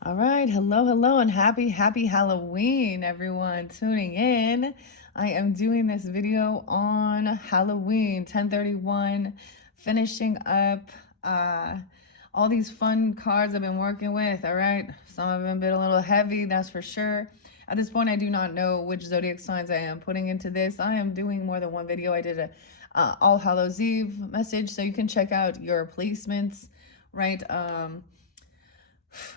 All right, hello, and happy Halloween, everyone tuning in. I am doing this video on Halloween 1031, finishing up all these fun cards I've been working with. All right, some of them have been a little heavy, that's for sure. At this point, I do not know which zodiac signs I am putting into this. I am doing more than one video. I did a All Hallows Eve message, so you can check out your placements, right?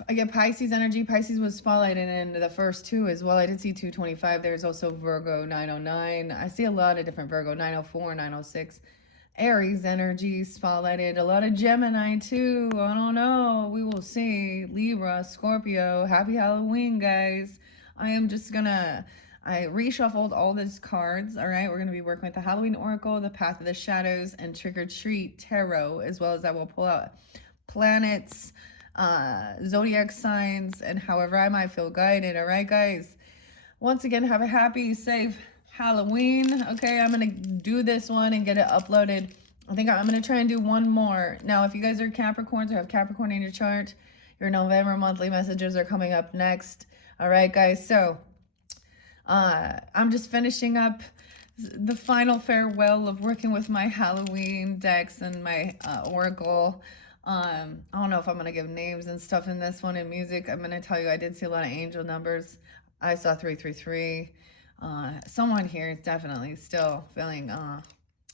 I get Pisces energy. Pisces was spotlighted in the first two as well. I did see 225. There's also Virgo 909. I see a lot of different Virgo 904, 906. Aries energy spotlighted. A lot of Gemini too. I don't know. We will see. Libra, Scorpio. Happy Halloween, guys. I reshuffled all these cards. All right. We're going to be working with the Halloween Oracle, the Path of the Shadows, and Trick or Treat Tarot, as well as I will pull out planets, zodiac signs, and however I might feel guided. All right, guys. Once again, have a happy, safe Halloween. Okay, I'm gonna do this one and get it uploaded. I think I'm gonna try and do one more. Now, if you guys are Capricorns or have Capricorn in your chart, your November monthly messages are coming up next. All right, guys. So I'm just finishing up the final farewell of working with my Halloween decks and my Oracle. I don't know if I'm gonna give names and stuff in this one in music. I'm gonna tell you I did see a lot of angel numbers. I saw 333. Someone here is definitely still feeling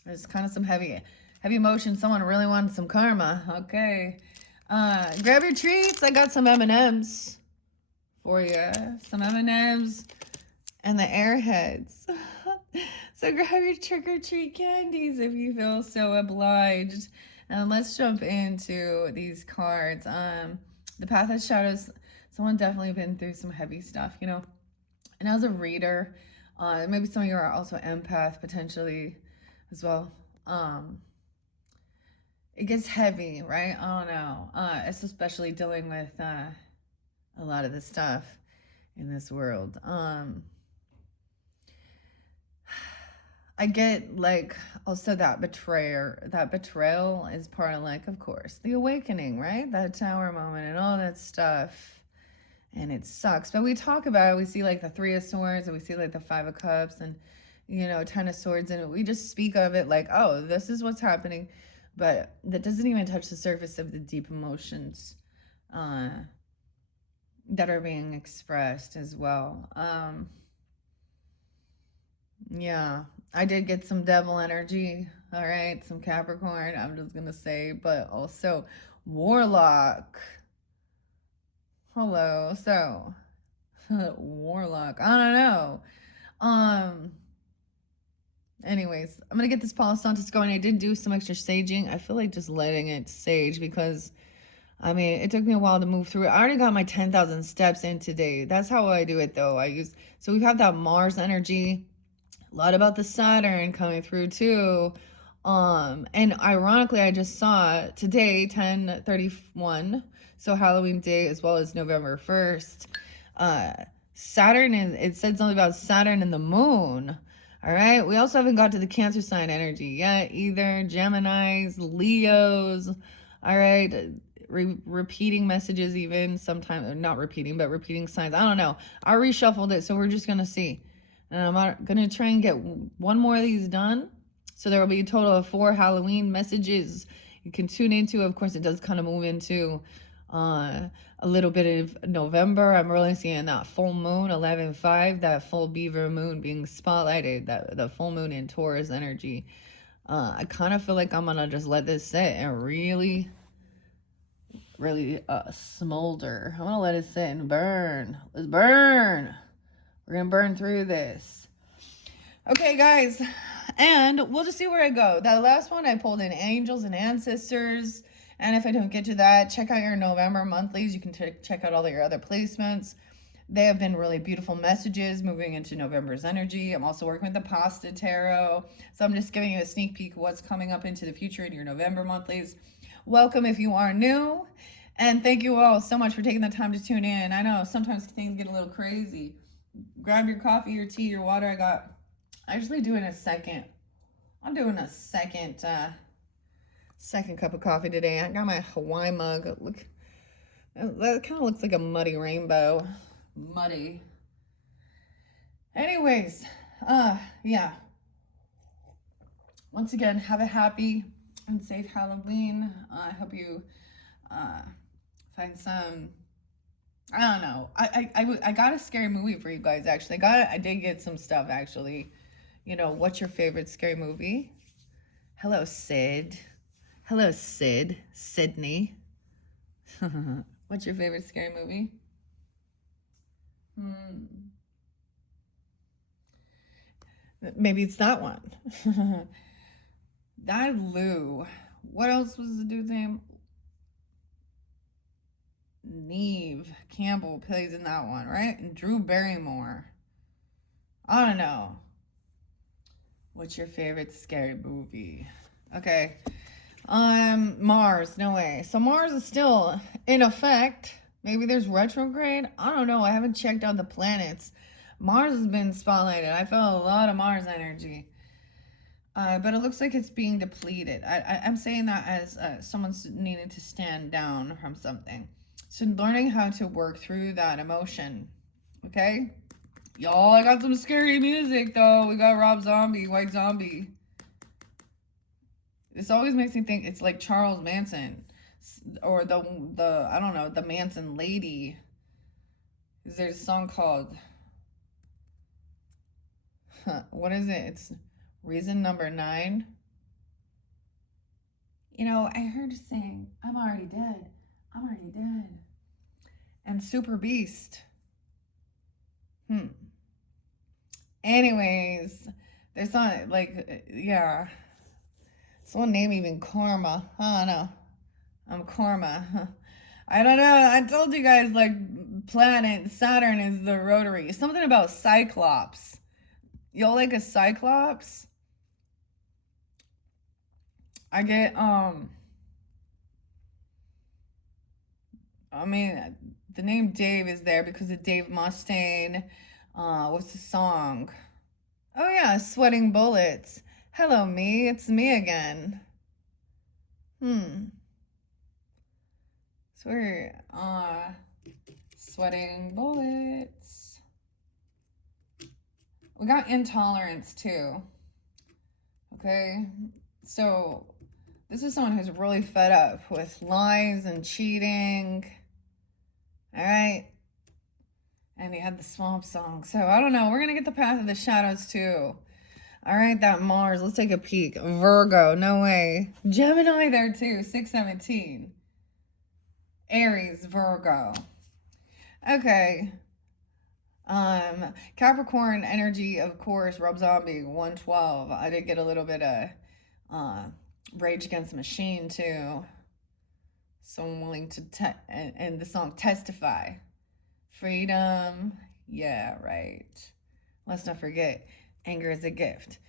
there's kind of some heavy emotion. Someone really wanted some karma. Okay. Grab your treats. I got some M&Ms for you. Some M&Ms and the airheads. So grab your trick-or-treat candies if you feel so obliged. And let's jump into these cards. The Path of Shadows, someone definitely been through some heavy stuff, you know. And as a reader, maybe some of you are also empath potentially as well. It gets heavy, right? I don't know. It's especially dealing with a lot of this stuff in this world. I get like also that betrayal is part of, like, of course, the awakening, right? That tower moment and all that stuff. And it sucks. But we talk about it. We see like the Three of Swords and we see like the Five of Cups and, you know, Ten of Swords. And we just speak of it like, oh, this is what's happening. But that doesn't even touch the surface of the deep emotions that are being expressed as well. Yeah, I did get some devil energy. All right, some Capricorn, I'm just gonna say, but also Warlock. Hello. So, Warlock. I don't know. Um, anyways, I'm gonna get this Palo Santos going. I did do some extra saging. I feel like just letting it sage because I mean, it took me a while to move through it. I already got my 10,000 steps in today. That's how I do it though. So we've had that Mars energy, a lot about the Saturn coming through too. And ironically, I just saw today, 1031, so Halloween day as well as November 1st. It said something about Saturn and the moon. All right. We also haven't got to the Cancer sign energy yet either. Geminis, Leos. All right. Repeating messages, even sometimes, not repeating, but repeating signs. I don't know. I reshuffled it, so we're just going to see. And I'm going to try and get one more of these done. So there will be a total of 4 Halloween messages you can tune into. Of course, it does kind of move into a little bit of November. I'm really seeing that full moon, 11/5, that full beaver moon being spotlighted, that the full moon in Taurus energy. I kind of feel like I'm going to just let this sit and really smolder. I'm going to let it sit and burn. Let's burn. We're going to burn through this. Okay, guys, and we'll just see where I go. That last one, I pulled in angels and ancestors, and if I don't get to that, check out your November monthlies. You can check out all your other placements. They have been really beautiful messages moving into November's energy. I'm also working with the Pasta Tarot, so I'm just giving you a sneak peek of what's coming up into the future in your November monthlies. Welcome if you are new, and thank you all so much for taking the time to tune in. I know sometimes things get a little crazy. Grab your coffee, your tea, your water. I usually do it in a second. I'm doing a second cup of coffee today. I got my Hawaii mug. Look, That kind of looks like a muddy rainbow. Muddy. Anyways, yeah. Once again, have a happy and safe Halloween. I hope you find some. I don't know. I got a scary movie for you guys. Actually, I did get some stuff. Actually, what's your favorite scary movie? Hello, Sid. Hello, Sid. Sydney. What's your favorite scary movie? Maybe it's that one. That Lou. What else was the dude's name? Neve Campbell plays in that one, right? And Drew Barrymore. I don't know. What's your favorite scary movie? Okay. Mars, no way. So Mars is still in effect. Maybe there's retrograde. I don't know. I haven't checked out the planets. Mars has been spotlighted. I felt a lot of Mars energy. But it looks like it's being depleted. I'm saying that as someone's needing to stand down from something. So learning how to work through that emotion. Okay? Y'all, I got some scary music, though. We got Rob Zombie, White Zombie. This always makes me think it's like Charles Manson. Or the I don't know, the Manson lady. There's a song called... what is it? It's Reason Number 9. I heard her sing, I'm already dead. I'm already dead. And Super Beast. Anyways, there's not yeah. Someone named even Karma. I don't know. I'm Karma. I don't know. I told you guys planet Saturn is the rotary. Something about Cyclops. Y'all like a Cyclops? I get I mean, the name Dave is there because of Dave Mustaine. What's the song? Oh yeah, Sweating Bullets. Hello, me. It's me again. So we're Sweating Bullets. We got Intolerance too. Okay, so this is someone who's really fed up with lies and cheating. All right. And he had the swamp song. So I don't know. We're going to get the Path of the Shadows too. All right, that Mars. Let's take a peek. Virgo. No way. Gemini there too. 617. Aries. Virgo. Okay. Capricorn energy, of course. Rob Zombie. 112. I did get a little bit of Rage Against the Machine too. So I'm willing to and the song Testify. Freedom. Yeah, right. Let's not forget, anger is a gift.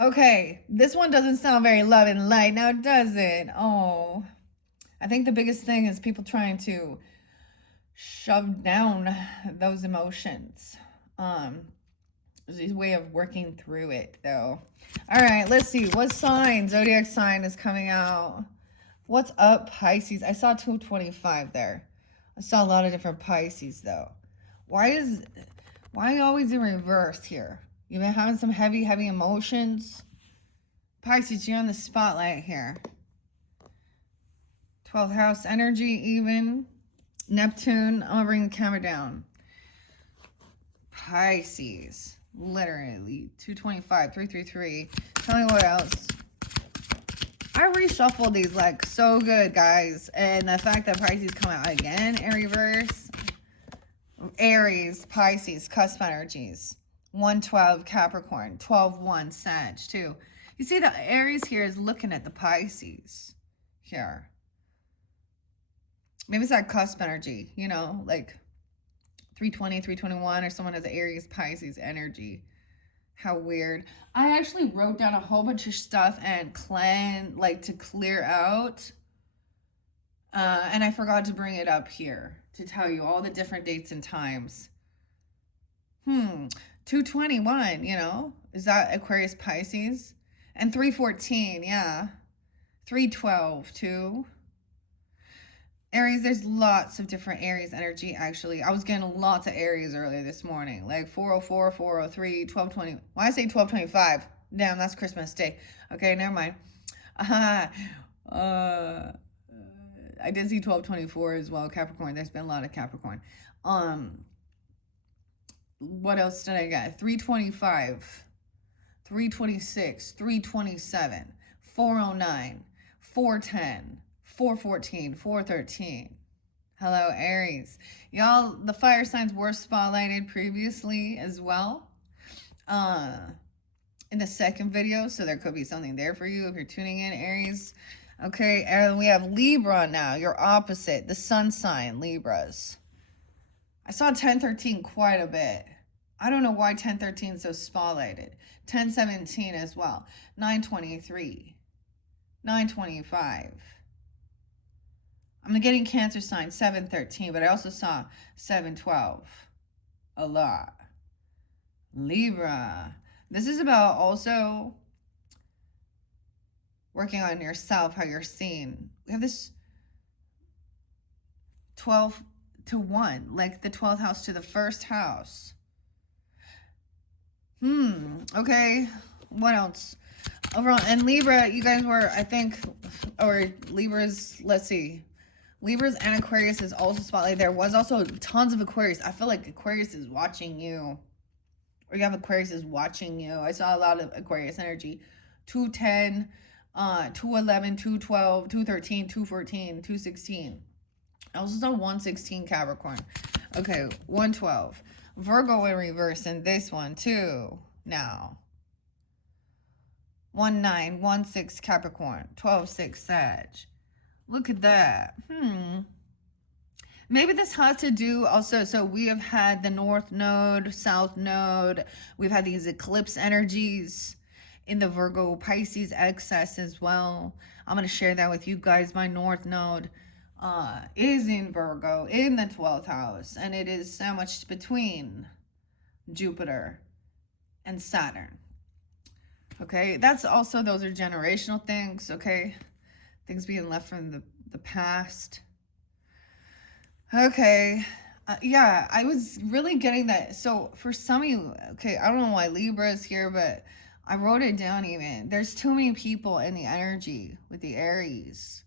Okay, this one doesn't sound very love and light now, does it? Oh, I think the biggest thing is people trying to shove down those emotions. There's a way of working through it, though. All right, let's see. What sign, zodiac sign is coming out? What's up, Pisces? I saw 225 there. I saw a lot of different Pisces, though. Why always in reverse here? You've been having some heavy emotions. Pisces, you're on the spotlight here. 12th house energy, even. Neptune, I'm gonna bring the camera down. Pisces, literally, 225, 333. Tell me what else. I reshuffled these so good, guys. And the fact that Pisces come out again in reverse. Aries, Pisces, cusp energies. 112 Capricorn, 12-1 Sag too. You see the Aries here is looking at the Pisces here. Maybe it's that cusp energy, 320, 321, or someone has Aries, Pisces energy. How weird. I actually wrote down a whole bunch of stuff and to clear out. And I forgot to bring it up here to tell you all the different dates and times. 221, is that Aquarius, Pisces? And 314, yeah. 312 too. Aries, there's lots of different Aries energy, actually. I was getting lots of Aries earlier this morning, like 404, 403, 1220. Why I say 1225? Damn, that's Christmas Day. Okay, never mind. Uh, I did see 1224 as well, Capricorn. There's been a lot of Capricorn. What else did I get? 325, 326, 327, 409, 410, 414, 413. Hello, Aries. Y'all, the fire signs were spotlighted previously as well in the second video, so there could be something there for you if you're tuning in, Aries. Okay, and we have Libra now, your opposite, the sun sign, Libras. I saw 1013 quite a bit. I don't know why 1013 is so spotlighted. 1017 as well. 923. 925. I'm getting Cancer sign 713, but I also saw 712 a lot. Libra. This is about also working on yourself, how you're seen. We have this 12 to 1, like the 12th house to the first house. Okay. What else? Overall, and Libra, you guys were, I think, or Libras, let's see. Libras and Aquarius is also spotlighted. There was also tons of Aquarius. I feel like Aquarius is watching you. Or you have Aquarius is watching you. I saw a lot of Aquarius energy. 210, 211, 212, 213, 214, 216. I also saw 116 Capricorn. Okay, 112. Virgo in reverse in this one too. Now. 19, 16 Capricorn. 12, 6 Sag. Look at that. Maybe this has to do also, so we have had the North Node, South Node. We've had these eclipse energies in the Virgo Pisces excess as well. I'm going to share that with you guys. My North Node is in Virgo, in the 12th house. And it is sandwiched between Jupiter and Saturn. Okay, that's also, those are generational things, okay? Things being left from the past. Okay, yeah, I was really getting that. So for some of you, okay, I don't know why Libra is here, but I wrote it down even. There's too many people in the energy with the Aries.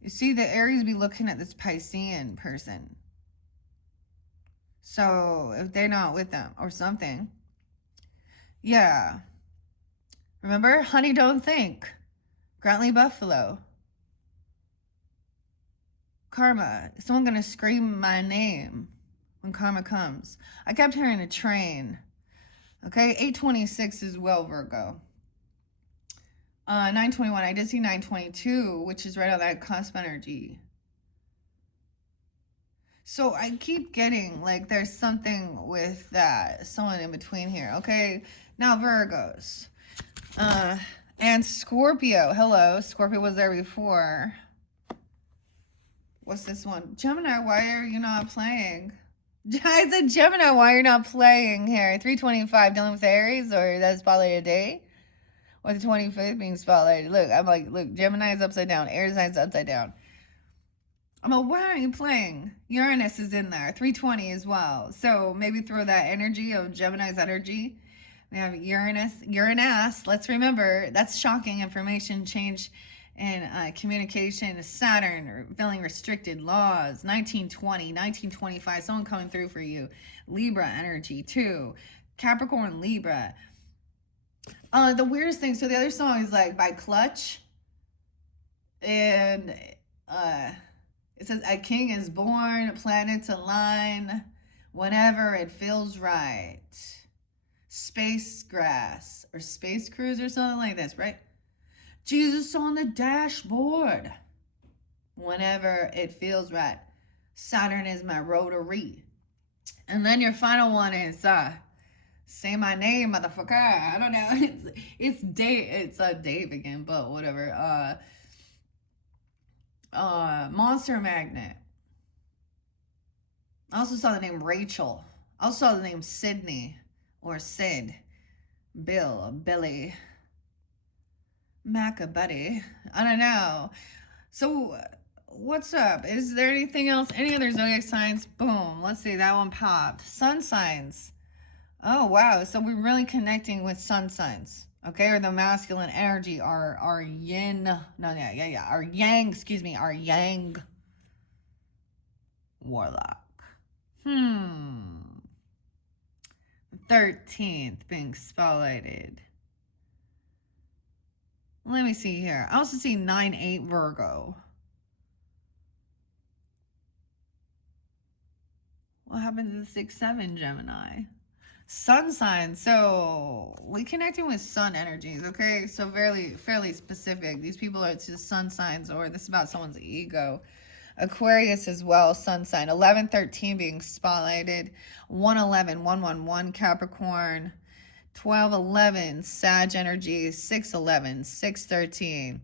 You see, the Aries be looking at this Piscean person. So if they're not with them or something. Yeah. Remember? Honey, don't think. Grantley Buffalo. Karma. Is someone going to scream my name when karma comes? I kept hearing a train. Okay, 826 as well, Virgo. 921. I did see 922, which is right on that cusp energy. So I keep getting, like, there's something with that. Someone in between here. Okay, now Virgos. And Scorpio. Hello. Scorpio was there before. What's this one? Gemini, why are you not playing? I said Gemini, why are you not playing here? 325 dealing with Aries, or that's probably a day? Or the 25th being spotlighted. Look, I'm like, look, Gemini is upside down. Aries is upside down. I'm like, why aren't you playing? Uranus is in there. 320 as well. So maybe throw that energy of Gemini's energy. We have Uranus. Let's remember, that's shocking information, change in communication. Saturn, feeling restricted laws. 1920, 1925, someone coming through for you. Libra energy too. Capricorn, Libra. The weirdest thing, so the other song is like by Clutch. And it says, a king is born, planets align, whenever it feels right. Space grass or space cruise or something like this, right? Jesus on the dashboard, whenever it feels right. Saturn is my rotary. And then your final one is say my name, motherfucker. I don't know. It's Dave. It's Dave again, but whatever. Monster Magnet. I also saw the name Rachel. I also saw the name Sydney or Sid. Bill, Billy. Macabuddy. I don't know. So what's up? Is there anything else? Any other zodiac signs? Boom. Let's see. That one popped. Sun signs. Oh, wow. So we're really connecting with sun signs. Okay, or the masculine energy, our yin. No, yeah. Our yang, excuse me, our yang warlock. 13th being spotlighted. Let me see here. I also see 9-8 Virgo. What happened to the 6-7 Gemini? Sun signs. So we connecting with sun energies, okay? So fairly specific. These people are just sun signs, or this is about someone's ego. Aquarius as well, sun sign. 11-13 being spotlighted. 1-11, 1-1-1 Capricorn. 12-11 Sag energy. 6-11, 6-13.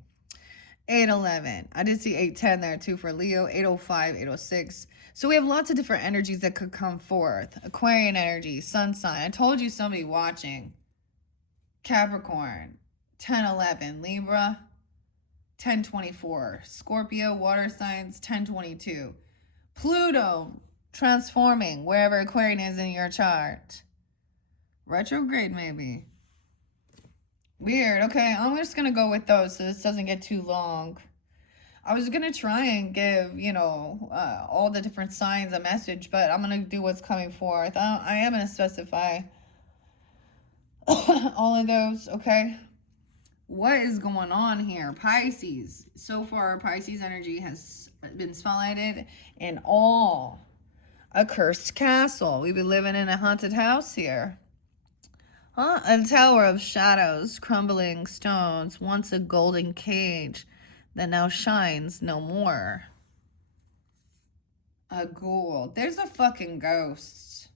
8-11. I did see 8-10 there too for Leo. 8-05, 8-06. So we have lots of different energies that could come forth. Aquarian energy, sun sign. I told you somebody watching. Capricorn. 10-11 Libra. 10-24 Scorpio, water signs. 10-22 Pluto transforming wherever Aquarian is in your chart. Retrograde maybe. Weird. Okay, I'm just gonna go with those so this doesn't get too long. I was gonna try and give, all the different signs a message, but I'm gonna do what's coming forth. I am gonna specify all of those, okay? What is going on here? Pisces. So far, Pisces energy has been spotlighted in all a cursed castle. We've been living in a haunted house here. A tower of shadows, crumbling stones, once a golden cage that now shines no more. A ghoul. There's a fucking ghost.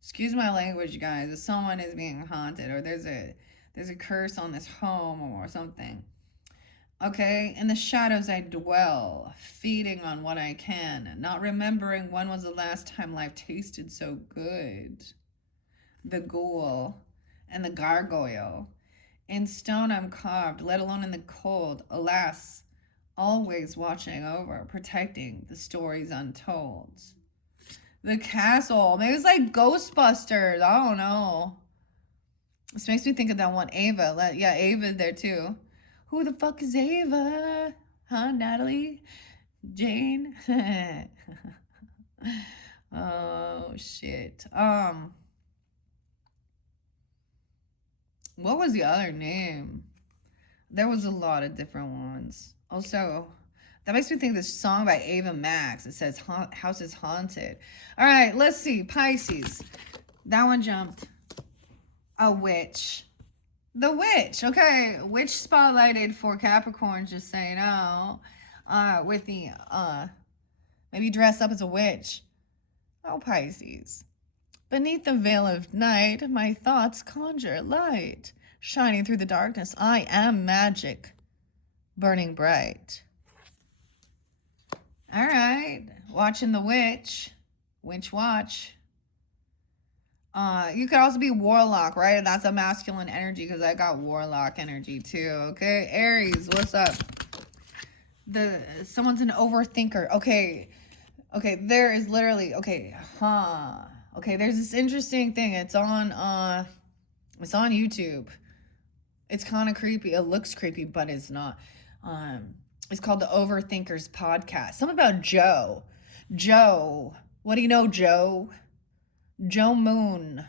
Excuse my language, guys. If someone is being haunted, or there's a curse on this home or something. Okay, in the shadows I dwell, feeding on what I can, not remembering when was the last time life tasted so good. The ghoul and the gargoyle. In stone I'm carved, let alone in the cold. Alas, always watching over, protecting the stories untold. The castle. Maybe it's like Ghostbusters. I don't know. This makes me think of that one, Ava. Yeah, Ava there too. Who the fuck is Ava? Huh, Natalie? Jane? Oh, shit. What was the other name? There was a lot of different ones. Also, that makes me think of this song by Ava Max. It says, House is Haunted. All right, let's see. Pisces. That one jumped. A witch. The witch. Okay, witch spotlighted for Capricorn, just so you know. With the, maybe dress up as a witch. Oh, Pisces. Beneath the veil of night, my thoughts conjure light. Shining through the darkness, I am magic. Burning bright. All right. Watching the witch. Witch watch. You could also be warlock, right? That's a masculine energy because I got warlock energy too. Okay. Aries, what's up? Someone's an overthinker. Okay. There is literally, okay, there's this interesting thing. It's on YouTube. It's kind of creepy. It looks creepy, but it's not. It's called the Overthinkers Podcast. Something about Joe. Joe. What do you know, Joe? Joe Moon.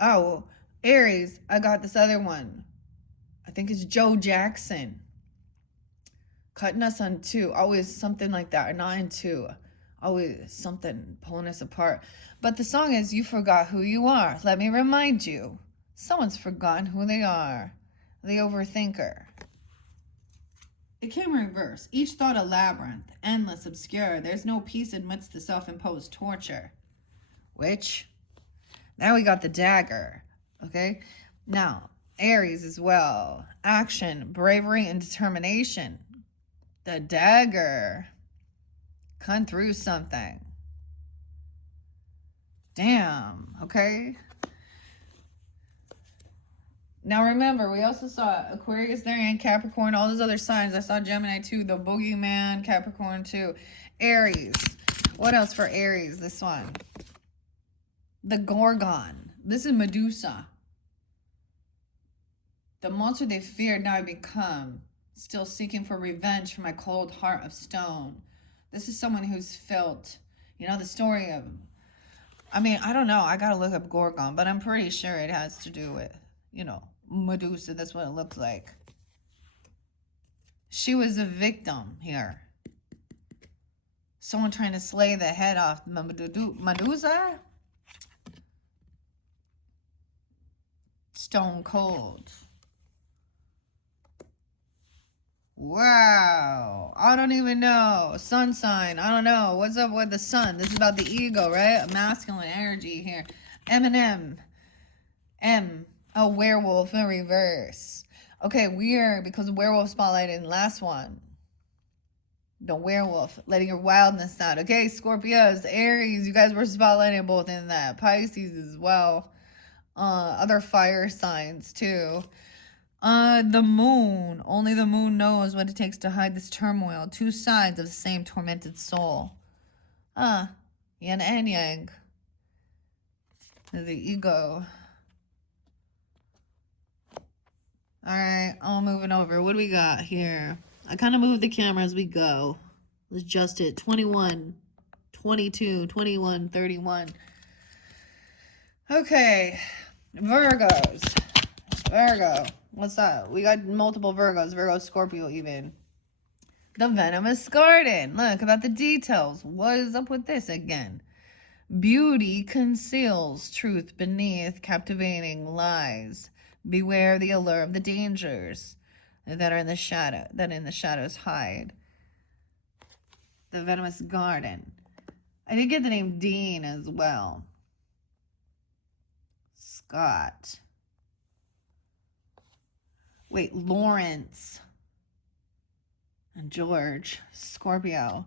Oh, Aries. I got this other one. I think it's Joe Jackson. Cutting us on two. Always something like that. Or not in two. Always something pulling us apart. But the song is You Forgot Who You Are. Let me remind you. Someone's forgotten who they are. The overthinker. It came in reverse. Each thought a labyrinth, endless, obscure. There's no peace amidst the self-imposed torture. Which, now we got the dagger. Okay? Now, Aries as well. Action, bravery, and determination. The dagger. Cut through something. Damn. Okay? Now remember, we also saw Aquarius there and Capricorn, all those other signs. I saw Gemini too, the boogeyman, Capricorn too. Aries. What else for Aries? This one. The Gorgon. This is Medusa. The monster they feared now I become, still seeking for revenge for my cold heart of stone. This is someone who's felt, you know, the story of, I mean, I don't know. I got to look up Gorgon, but I'm pretty sure it has to do with, you know, Medusa. That's what it looks like. She was a victim here. Someone trying to slay the head off Medusa. Stone cold. Wow. I don't even know. Sun sign. I don't know. What's up with the sun? This is about the ego, right? A masculine energy here. Eminem. M. A werewolf in reverse. Okay, weird because the werewolf spotlighted in the last one. The werewolf, letting your wildness out. Okay, Scorpios, Aries, you guys were spotlighted both in that. Pisces as well. Other fire signs too. The moon. Only the moon knows what it takes to hide this turmoil. Two sides of the same tormented soul. Yin and yang. The ego. Alright, all moving over. What do we got here? I kind of move the camera as we go. Let's adjust it. 21, 22, 21, 31. Okay. Virgos. Virgo. What's that? We got multiple Virgos. Virgo, Scorpio even. The venomous garden. Look about the details. What is up with this again? Beauty conceals truth beneath captivating lies. Beware the allure of the dangers that are in the shadow, that in the shadows hide. The venomous garden. I did get the name Dean as well. Scott. Wait, Lawrence. And George. Scorpio.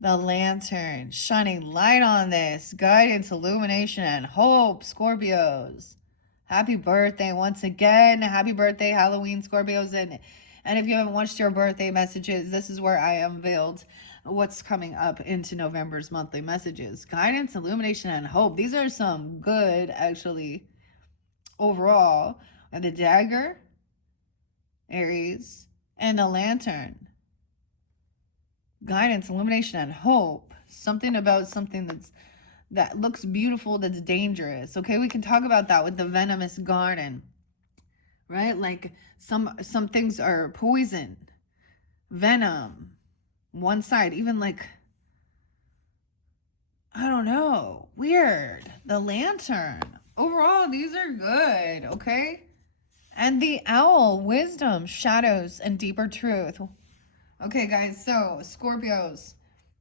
The lantern. Shining light on this. Guidance, illumination, and hope. Scorpios. Happy birthday once again. Happy birthday, Halloween, Scorpios. And if you haven't watched your birthday messages, this is where I unveiled what's coming up into November's monthly messages. Guidance, illumination, and hope. These are some good, actually, overall. And the dagger, Aries, and the lantern. Guidance, illumination, and hope. Something about something that looks beautiful, that's dangerous. Okay, we can talk about that with the venomous garden, right? Like some things are poison, venom, one side, even like, I don't know, weird. The lantern. Overall, these are good, okay? And the owl, wisdom, shadows, and deeper truth. Okay, guys, so Scorpios,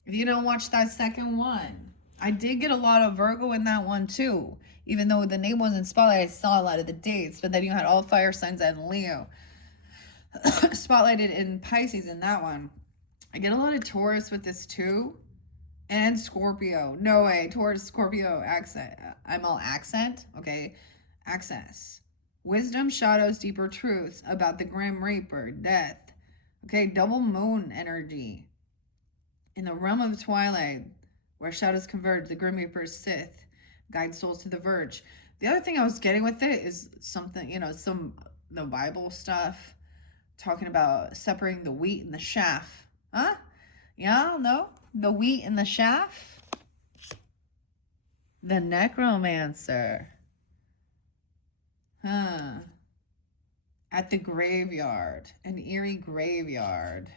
if you don't watch that second one, I did get a lot of Virgo in that one too. Even though the name wasn't spotlighted, I saw a lot of the dates. But then you had all fire signs and Leo spotlighted in Pisces in that one. I get a lot of Taurus with this too. And Scorpio. No way. Taurus, Scorpio, accent. I'm all accent. Okay. Access. Wisdom, shadows, deeper truths about the Grim Reaper, death. Okay. Double moon energy. In the realm of twilight, where shadows converge, the Grim Reaper Sith guide souls to the verge. The other thing I was getting with it is something, you know, the Bible stuff, talking about separating the wheat and the chaff. Huh? Yeah, no? The wheat and the chaff? The necromancer. Huh. At the graveyard. An eerie graveyard.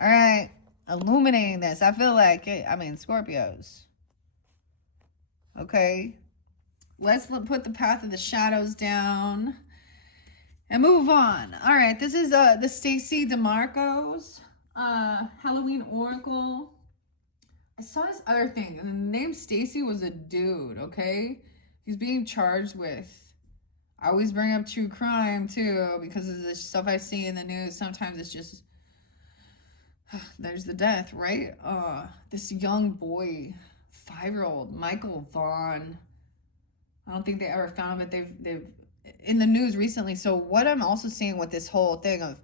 All right. Illuminating this. I feel like it. I mean, Scorpios. Okay. Let's put the path of the shadows down and move on. All right. This is the Stacey DeMarco's Halloween Oracle. I saw this other thing, and the name Stacey was a dude, okay? He's being charged with, I always bring up true crime too, because of the stuff I see in the news. Sometimes it's just, there's the death, right? This young boy, 5-year-old Michael Vaughn. I don't think they ever found him, but in the news recently. So what I'm also seeing with this whole thing of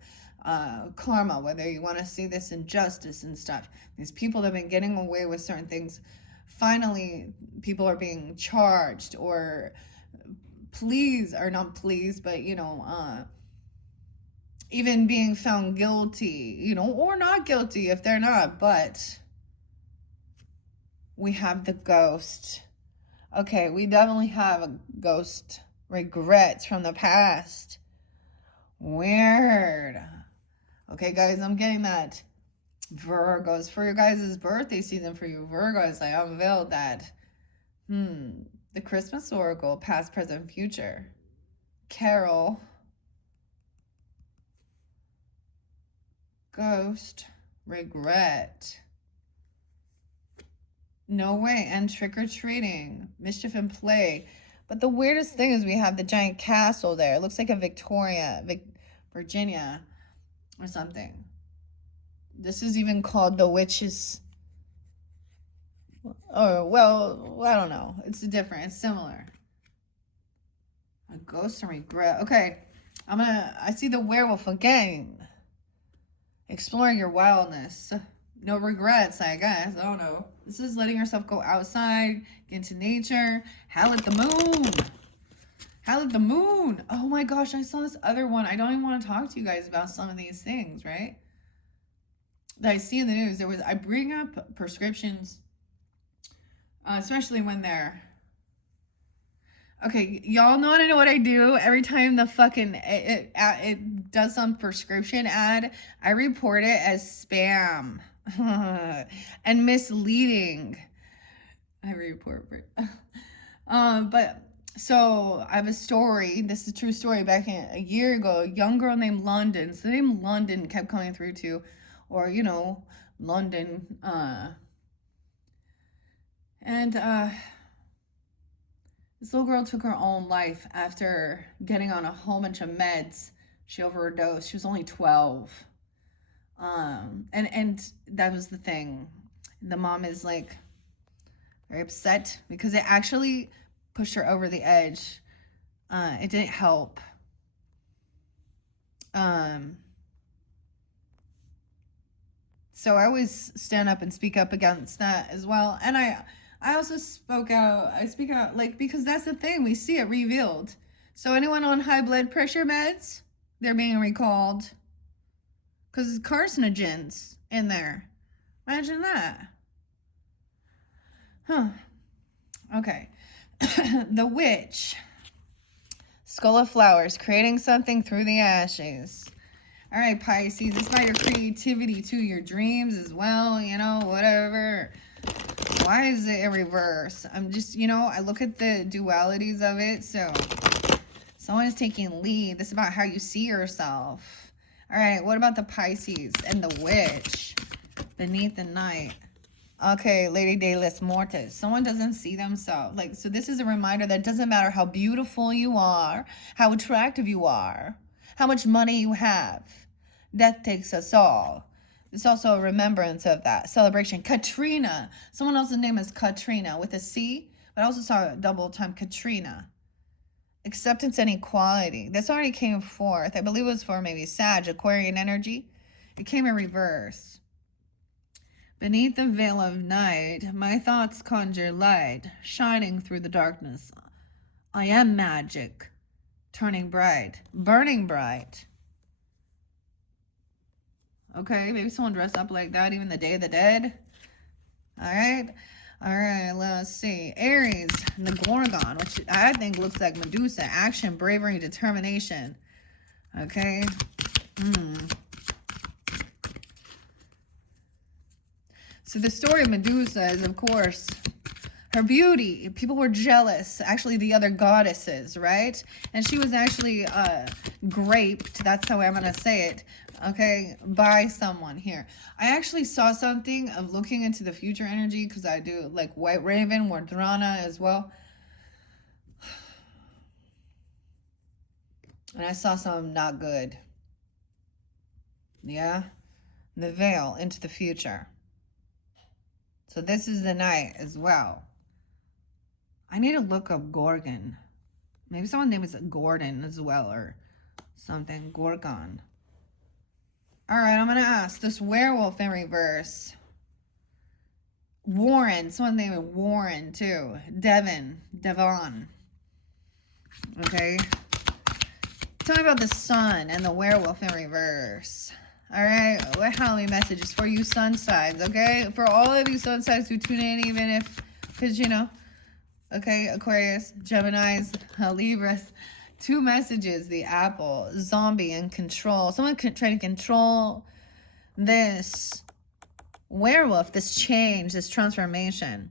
karma, whether you want to see this injustice and stuff, these people that have been getting away with certain things, finally people are being charged or pleased, or not pleased, but even being found guilty, or not guilty if they're not. But we have the ghost. Okay, we definitely have a ghost. Regrets from the past. Weird. Okay, guys, I'm getting that. Virgos, for your guys' birthday season, for you Virgos, I unveiled that. The Christmas Oracle, past, present, future. Carol. Ghost. Regret. No way. And trick-or-treating. Mischief and play. But the weirdest thing is we have the giant castle there. It looks like a Virginia or something. This is even called the witch's. Oh, well, I don't know. It's different. It's similar. A ghost and regret. Okay. I see the werewolf again. Exploring your wildness. No regrets, I guess. I don't know. This is letting yourself go outside, get into nature. Howl at the moon. Howl at the moon. Oh my gosh, I saw this other one. I don't even want to talk to you guys about some of these things, right? That I see in the news. I bring up prescriptions, especially when they're... Okay, y'all know what I do every time the fucking it does some prescription ad. I report it as spam and misleading. I report, but so I have a story. This is a true story. Back a year ago, a young girl named London. So the name London kept coming through too, or London. This little girl took her own life after getting on a whole bunch of meds. She overdosed. She was only 12. And that was the thing. The mom is like very upset because it actually pushed her over the edge. It didn't help. So I always stand up and speak up against that as well. And I also spoke out. I speak out because that's the thing. We see it revealed. So anyone on high blood pressure meds, they're being recalled because it's carcinogens in there. Imagine that. Huh. Okay. The witch. Skull of flowers, creating something through the ashes. All right, Pisces, it's about your creativity too, your dreams as well, whatever. Why is it in reverse? I'm just, I look at the dualities of it. So someone is taking lead. This is about how you see yourself. All right, what about the Pisces and the witch beneath the night? Okay, Lady de los Mortis. Someone doesn't see themselves. So this is a reminder that it doesn't matter how beautiful you are, how attractive you are, how much money you have. Death takes us all. It's also a remembrance of that celebration. Katrina. Someone else's name is Katrina with a C, but I also saw a double time Katrina. Acceptance and equality. This already came forth. I believe it was for maybe Sag, Aquarian energy. It came in reverse. Beneath the veil of night, my thoughts conjure light, shining through the darkness. I am magic, turning bright, burning bright. Okay, maybe someone dressed up like that, even the Day of the Dead. All right, let's see. Aries, the Gorgon, which I think looks like Medusa. Action, bravery, determination. Okay. So the story of Medusa is, of course, her beauty. People were jealous, actually the other goddesses, right? And she was actually graped, that's how I'm going to say it, okay, by someone here. I actually saw something of looking into the future energy because I do like White Raven, Wardrana as well. And I saw something not good. Yeah? The veil into the future. So this is the night as well. I need to look up Gorgon. Maybe someone's name is Gordon as well, or something. Gorgon. All right, I'm going to ask this werewolf in reverse. Warren. Someone's name is Warren, too. Devon. Okay. Tell me about the sun and the werewolf in reverse. All right. What Halloween messages for you sun signs, okay? For all of you sun signs who tune in, even if, because, you know, okay, Aquarius, Geminis, Libras. 2 messages, the apple, zombie, and control. Someone could try to control this werewolf, this change, this transformation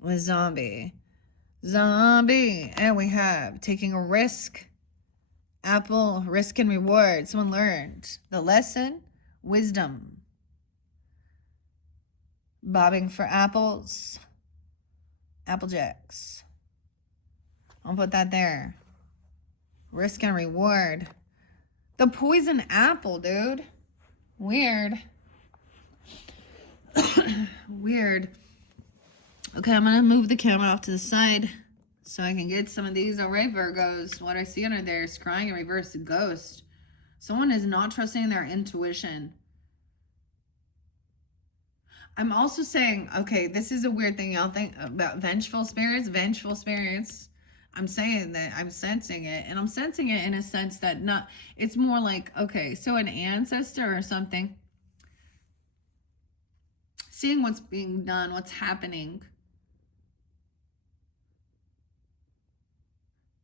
with zombie. And we have taking a risk. Apple, risk and reward. Someone learned the lesson, wisdom. Bobbing for apples, Applejacks. I'll put that there. Risk and reward. The poison apple, dude. Weird. Weird. Okay, I'm going to move the camera off to the side so I can get some of these. All right, Virgos. What I see under there is crying in reverse, ghost. Someone is not trusting their intuition. I'm also saying, okay, this is a weird thing y'all think about vengeful spirits. I'm saying that I'm sensing it, and I'm sensing it in a sense that it's more like, okay, so an ancestor or something, seeing what's being done, what's happening,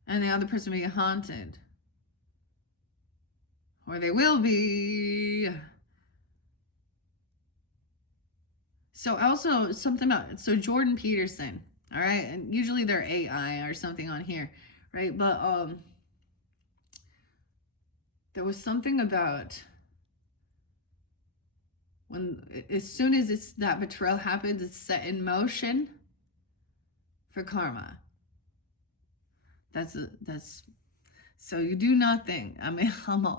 and the other person being haunted, or they will be. So also something about, so Jordan Peterson, all right, and usually they're AI or something on here, right? But there was something about when, as soon as that betrayal happens, it's set in motion for karma. That's so you do nothing. I mean,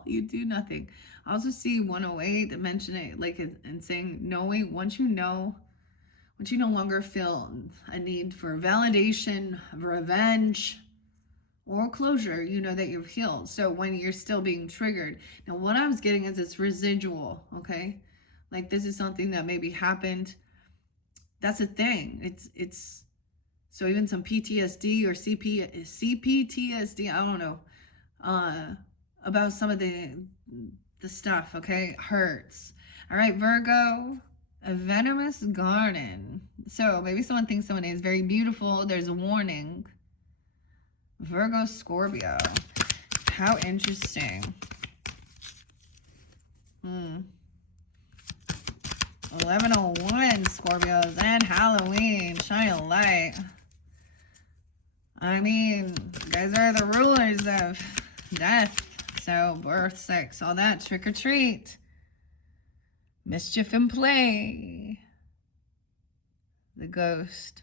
you do nothing. I also see 108 mention it like and saying knowing once you no longer feel a need for validation, revenge, or closure, you know that you've healed. So when you're still being triggered. Now what I was getting is it's residual, okay? Like this is something that maybe happened. That's a thing. It's so even some PTSD or CPTSD, I don't know, about some of the stuff, okay? Hurts. All right, Virgo, a venomous garden. So maybe someone thinks someone is very beautiful. There's a warning. Virgo, Scorpio. How interesting. 1101 Scorpios and Halloween. Shine a light. I mean, you guys are the rulers of death. So, birth, sex, all that. Trick or treat. Mischief and play. The ghost.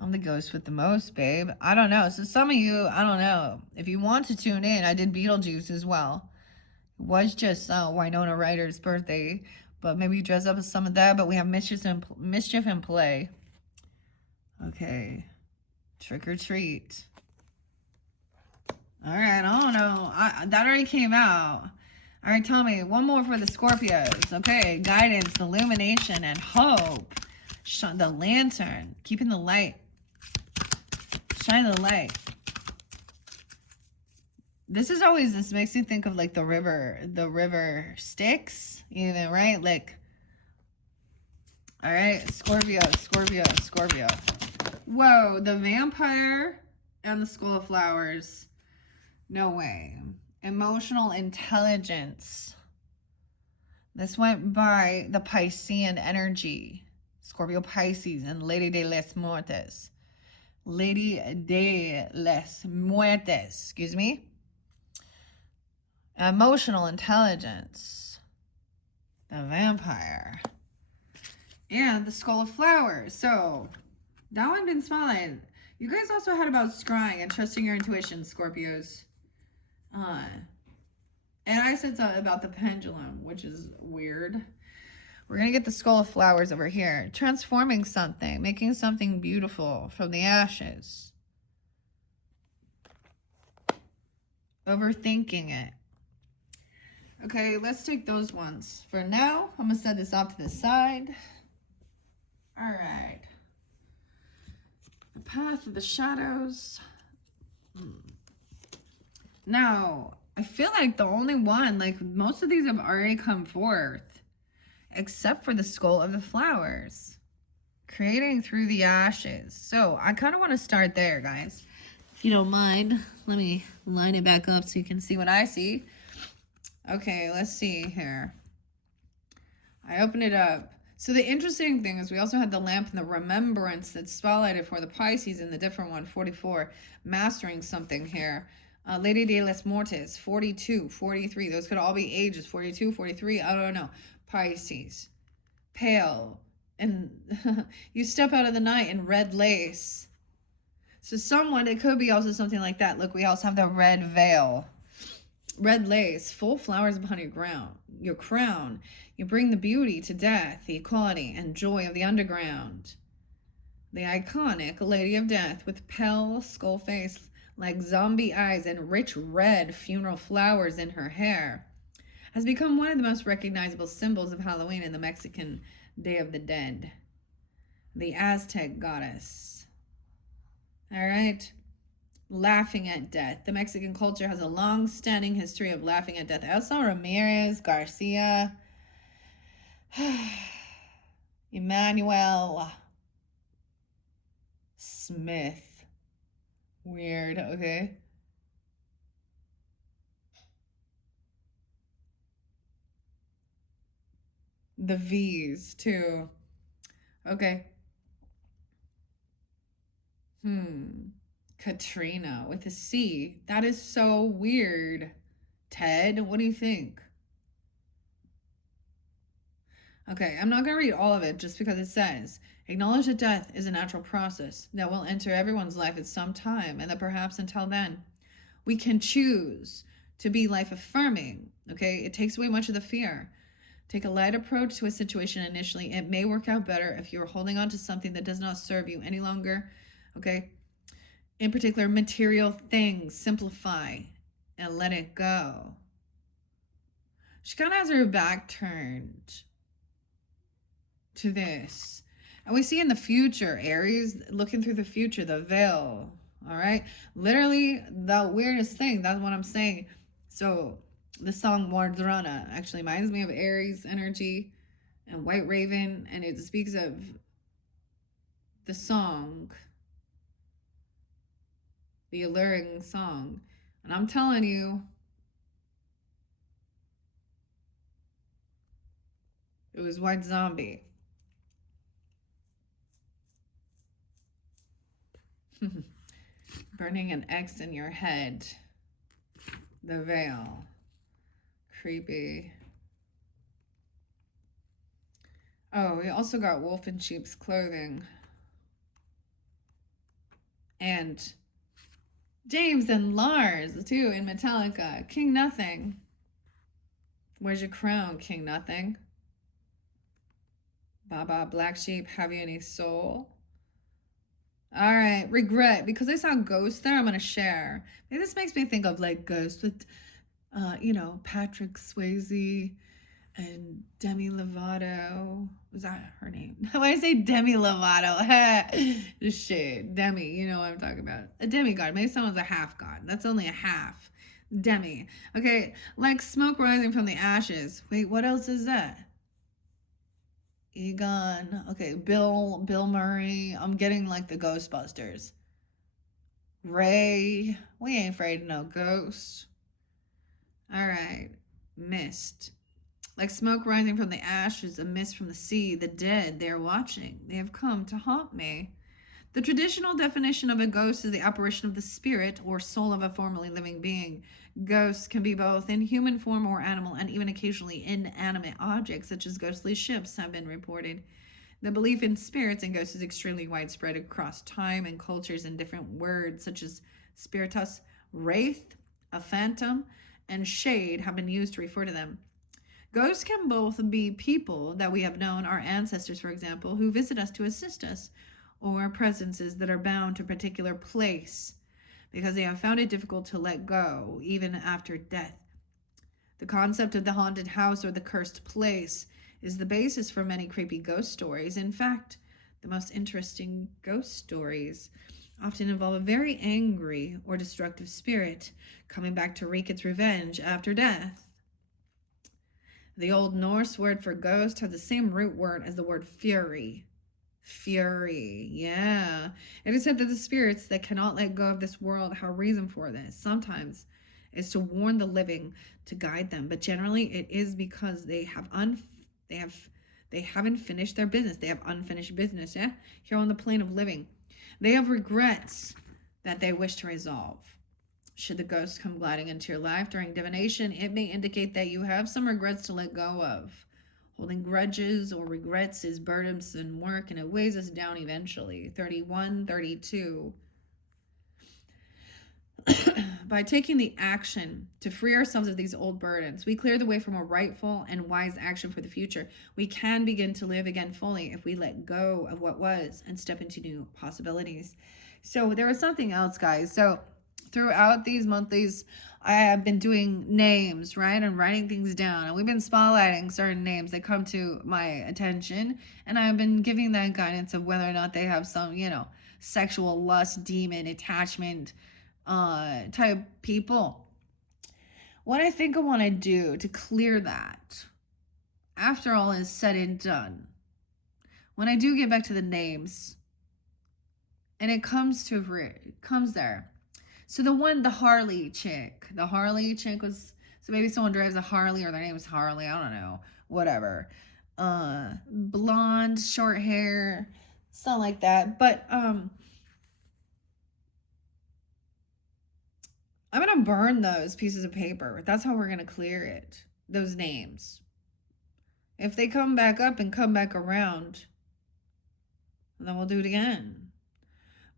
I'm the ghost with the most, babe. I don't know. So some of you, I don't know. If you want to tune in, I did Beetlejuice as well. It was just Winona Ryder's birthday. But maybe you dress up as some of that. But we have mischief and play. Okay. Trick or treat. All right, I don't know. That already came out. All right, tell me. One more for the Scorpios. Okay, guidance, illumination, and hope. The lantern. Keeping the light. Shine the light. This makes me think of like the river Styx, even, right? Like, all right, Scorpio. Whoa, the vampire and the Skull of Flowers. No way. Emotional intelligence. This went by the Piscean energy. Scorpio, Pisces, and Lady de las Muertes. Excuse me. Emotional intelligence. The vampire. And the Skull of Flowers. So, that one didn't smile. You guys also had about scrying and trusting your intuition, Scorpios. And I said something about the pendulum, which is weird. We're going to get the Skull of Flowers over here. Transforming something. Making something beautiful from the ashes. Overthinking it. Okay, let's take those ones. For now, I'm going to set this off to the side. All right. The path of the shadows. Now, I feel like the only one, like most of these have already come forth, except for the skull of the flowers, creating through the ashes. So I kind of want to start there, guys. If you don't mind, let me line it back up so you can see what I see. Okay, let's see here. I open it up. So the interesting thing is we also had the lamp and the remembrance that's spotlighted for the Pisces in the different one, 44, mastering something here. Lady de las Mortes, 42, 43. Those could all be ages, 42, 43, I don't know. Pisces, pale, and you step out of the night in red lace. So someone, it could be also something like that. Look, we also have the red veil. Red lace, full flowers upon your crown. You bring the beauty to death, the equality and joy of the underground. The iconic Lady of Death with pale skull face like zombie eyes and rich red funeral flowers in her hair has become one of the most recognizable symbols of Halloween in the Mexican Day of the Dead. The Aztec goddess. All right. Laughing at death. The Mexican culture has a long-standing history of laughing at death. Elsa Ramirez, Garcia, Emmanuel Smith. Weird, okay. The V's, too. Okay. Katrina with a C. That is so weird. Ted, what do you think? Okay, I'm not going to read all of it just because it says, acknowledge that death is a natural process that will enter everyone's life at some time, and that perhaps until then, we can choose to be life affirming. Okay, it takes away much of the fear. Take a light approach to a situation initially. It may work out better if you're holding on to something that does not serve you any longer. Okay, in particular, material things. Simplify and let it go. She kind of has her back turned to this. And we see in the future, Aries looking through the future, the veil. All right. Literally the weirdest thing. That's what I'm saying. So the song Mordrona actually reminds me of Aries energy and White Raven. And it speaks of the song, the alluring song. And I'm telling you, it was White Zombie. Burning an X in your head. The veil. Creepy. Oh, we also got wolf in sheep's clothing. And James and Lars, too, in Metallica. King Nothing. Where's your crown, King Nothing? Baba, Black Sheep, have you any soul? All right, regret. Because I saw Ghost there, I'm going to share. Maybe this makes me think of like Ghost with, Patrick Swayze and Demi Lovato. Was that her name? Why did I say Demi Lovato? Just shit. Demi, you know what I'm talking about. A demigod. Maybe someone's a half god. That's only a half. Demi. Okay, like smoke rising from the ashes. Wait, what else is that? Egon. Okay, Bill Murray. I'm getting like the Ghostbusters. Ray. We ain't afraid of no ghosts. All right. Mist. Like smoke rising from the ashes, a mist from the sea, the dead, they are watching. They have come to haunt me. The traditional definition of a ghost is the apparition of the spirit or soul of a formerly living being. Ghosts can be both in human form or animal, and even occasionally inanimate objects, such as ghostly ships, have been reported. The belief in spirits and ghosts is extremely widespread across time and cultures, and different words such as spiritus, wraith, a phantom, and shade have been used to refer to them. Ghosts can both be people that we have known, our ancestors, for example, who visit us to assist us, or presences that are bound to a particular place. because they have found it difficult to let go even after death. The concept of the haunted house or the cursed place is the basis for many creepy ghost stories. In fact, the most interesting ghost stories often involve a very angry or destructive spirit coming back to wreak its revenge after death. The Old Norse word for ghost has the same root word as the word fury. Fury, yeah. It is said that the spirits that cannot let go of this world have a reason for this. Sometimes it's to warn the living, to guide them, but generally it is because they haven't finished their business. They have unfinished business, yeah, here on the plane of living. They have regrets that they wish to resolve. Should the ghost come gliding into your life during divination, it may indicate that you have some regrets to let go of. Holding grudges or regrets is burdensome work, and it weighs us down eventually. 31, 32. By taking the action to free ourselves of these old burdens, we clear the way from a rightful and wise action for the future. We can begin to live again fully if we let go of what was and step into new possibilities. So there was something else, guys. So throughout these monthlies, I have been doing names, right? And writing things down. And we've been spotlighting certain names that come to my attention. And I've been giving that guidance of whether or not they have some, sexual lust, demon, attachment, type people. What I think I want to do to clear that, after all is said and done, when I do get back to the names, and it comes there. So the Harley chick was, so maybe someone drives a Harley or their name is Harley, I don't know, whatever. Blonde, short hair, something like that. But I'm going to burn those pieces of paper. That's how we're going to clear it. Those names. If they come back up and come back around, then we'll do it again.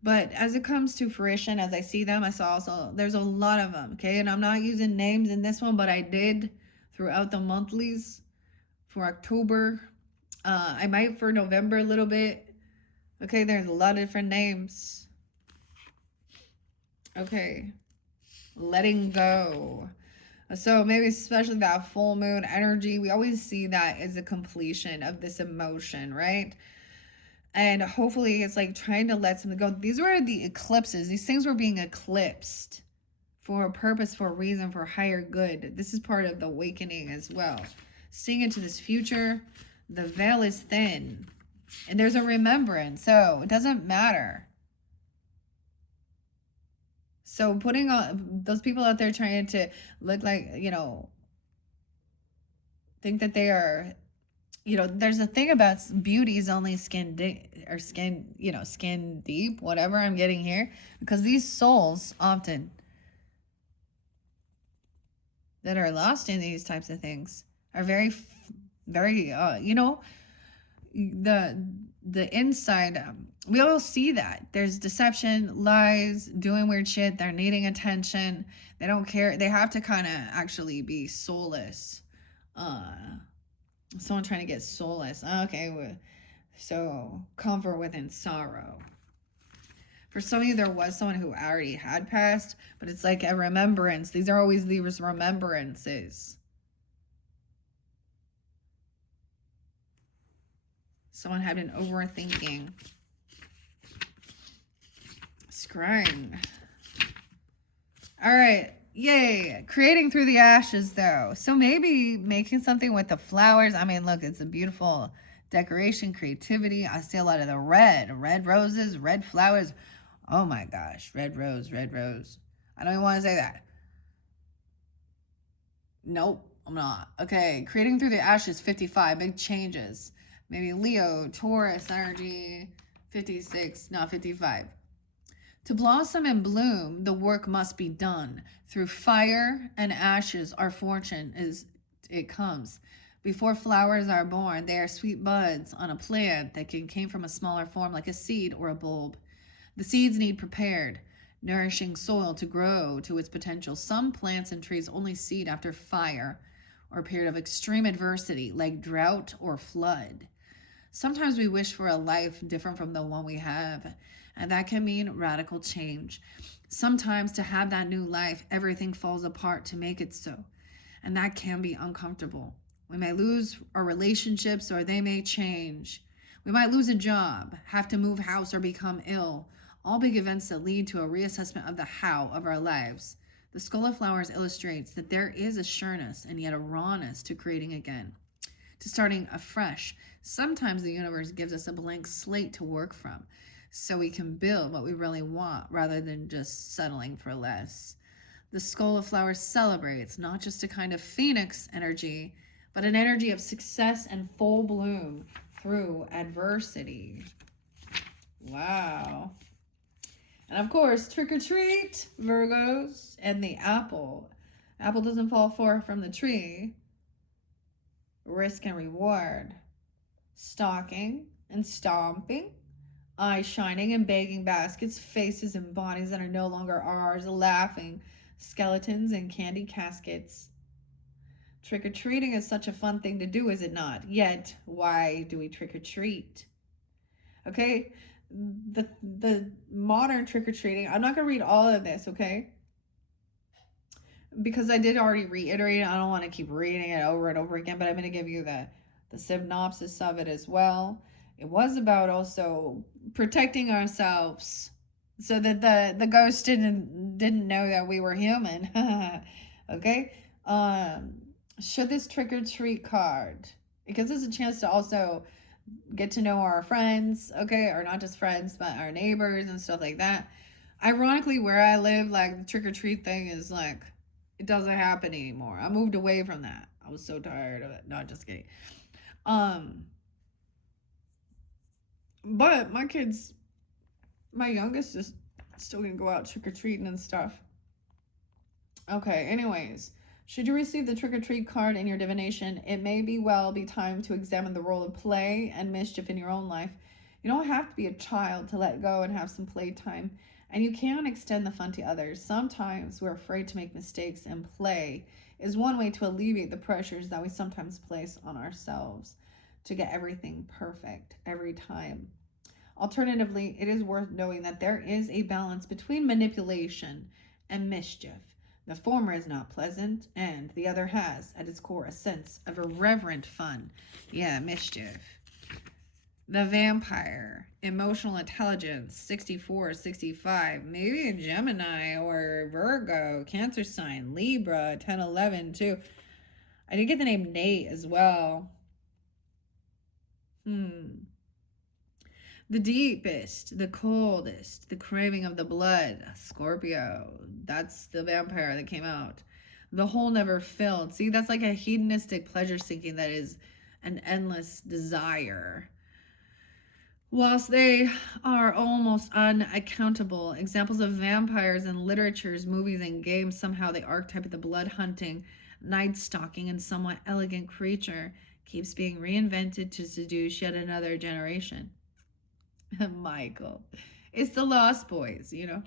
But as it comes to fruition, as I see them, I saw also, there's a lot of them, okay? And I'm not using names in this one, but I did throughout the monthlies for October. I might for November a little bit. Okay, there's a lot of different names. Okay, letting go. So maybe especially that full moon energy, we always see that as a completion of this emotion, right? And hopefully it's like trying to let something go. These were the eclipses. These things were being eclipsed for a purpose, for a reason, for higher good. This is part of the awakening as well. Seeing into this future, the veil is thin. And there's a remembrance. So it doesn't matter. So putting on those people out there trying to look like, think that they are, there's a thing about beauty is only skin deep, whatever I'm getting here. Because these souls often that are lost in these types of things are very, very, the inside, we all see that there's deception, lies, doing weird shit. They're needing attention. They don't care. They have to kind of actually be soulless. Someone trying to get soulless. Okay, so comfort within sorrow. For some of you, there was someone who already had passed, but it's like a remembrance. These are always these remembrances. Someone had been overthinking. Scrying. All right. Yay. Creating through the ashes, though. So maybe making something with the flowers. I mean, look, it's a beautiful decoration, creativity. I see a lot of the red roses, red flowers. Oh my gosh. Red rose, red rose. I don't even want to say that. Nope, I'm not. Okay. Creating through the ashes, 55. Big changes. Maybe Leo, Taurus energy, 56, no, 55. To blossom and bloom, the work must be done. Through fire and ashes, our fortune it comes. Before flowers are born, they are sweet buds on a plant that came from a smaller form like a seed or a bulb. The seeds need prepared, nourishing soil to grow to its potential. Some plants and trees only seed after fire or a period of extreme adversity like drought or flood. Sometimes we wish for a life different from the one we have, and that can mean radical change. Sometimes to have that new life, everything falls apart to make it so. And that can be uncomfortable. We may lose our relationships or they may change. We might lose a job, have to move house, or become ill. All big events that lead to a reassessment of the how of our lives. The Skull of Flowers illustrates that there is a sureness and yet a rawness to creating again, to starting afresh. Sometimes the universe gives us a blank slate to work from so we can build what we really want rather than just settling for less. The Skull of Flowers celebrates not just a kind of phoenix energy, but an energy of success and full bloom through adversity. Wow. And of course, trick or treat, Virgos, and the apple. Apple doesn't fall far from the tree. Risk and reward. Stalking and stomping. Eyes shining and begging baskets, faces and bodies that are no longer ours, laughing, skeletons and candy caskets. Trick-or-treating is such a fun thing to do, is it not? Yet, why do we trick-or-treat? Okay? The modern trick-or-treating, I'm not going to read all of this, okay? Because I did already reiterate it. I don't want to keep reading it over and over again, but I'm going to give you the synopsis of it as well. It was about also protecting ourselves so that the ghost didn't know that we were human. Okay? Should this trick or treat card, it gives us a chance to also get to know our friends, okay, or not just friends, but our neighbors and stuff like that. Ironically, where I live, like the trick or treat thing is like it doesn't happen anymore. I moved away from that. I was so tired of it. No, just kidding. But my kids, my youngest is still gonna go out trick-or-treating and stuff. Okay, anyways, should you receive the trick-or-treat card in your divination, it may be time to examine the role of play and mischief in your own life. You don't have to be a child to let go and have some playtime, and you can extend the fun to others. Sometimes we're afraid to make mistakes, and play is one way to alleviate the pressures that we sometimes place on ourselves to get everything perfect every time. Alternatively, it is worth knowing that there is a balance between manipulation and mischief. The former is not pleasant, and the other has, at its core, a sense of irreverent fun. Yeah, mischief. The Vampire, emotional intelligence, 64, 65, maybe a Gemini or Virgo, Cancer sign, Libra, 10, 11, too. I did get the name Nate as well. The deepest, the coldest, the craving of the blood, Scorpio. That's the vampire that came out. The hole never filled. See, that's like a hedonistic pleasure seeking that is an endless desire. Whilst they are almost unaccountable, examples of vampires in literatures, movies, and games, somehow the archetype of the blood hunting, night stalking, and somewhat elegant creature keeps being reinvented to seduce yet another generation. Michael. It's the Lost Boys, you know.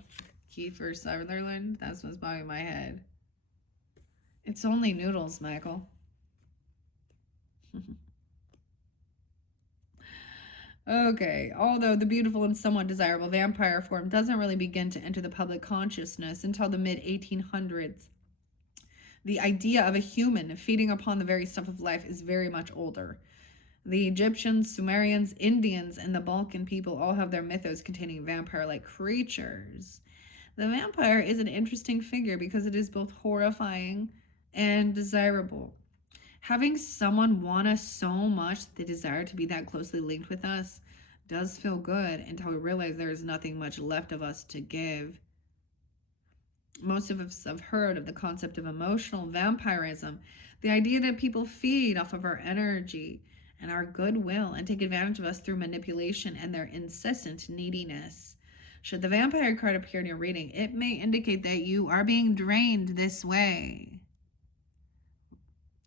Kiefer Sutherland. That's what's bobbing my head. It's only noodles, Michael. Okay, although the beautiful and somewhat desirable vampire form doesn't really begin to enter the public consciousness until the mid 1800s, the idea of a human feeding upon the very stuff of life is very much older. The Egyptians, Sumerians, Indians, and the Balkan people all have their mythos containing vampire-like creatures. The vampire is an interesting figure because it is both horrifying and desirable. Having someone want us so much that they desire to be that closely linked with us does feel good until we realize there is nothing much left of us to give. Most of us have heard of the concept of emotional vampirism, the idea that people feed off of our energy and our goodwill and take advantage of us through manipulation and their incessant neediness. Should the vampire card appear in your reading, it may indicate that you are being drained this way.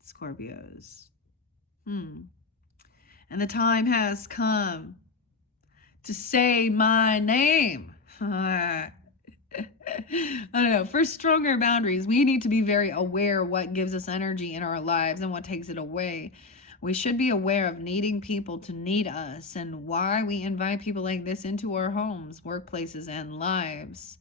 Scorpios. And the time has come to say my name. I don't know. For stronger boundaries, we need to be very aware what gives us energy in our lives and what takes it away. We should be aware of needing people to need us and why we invite people like this into our homes, workplaces, and lives.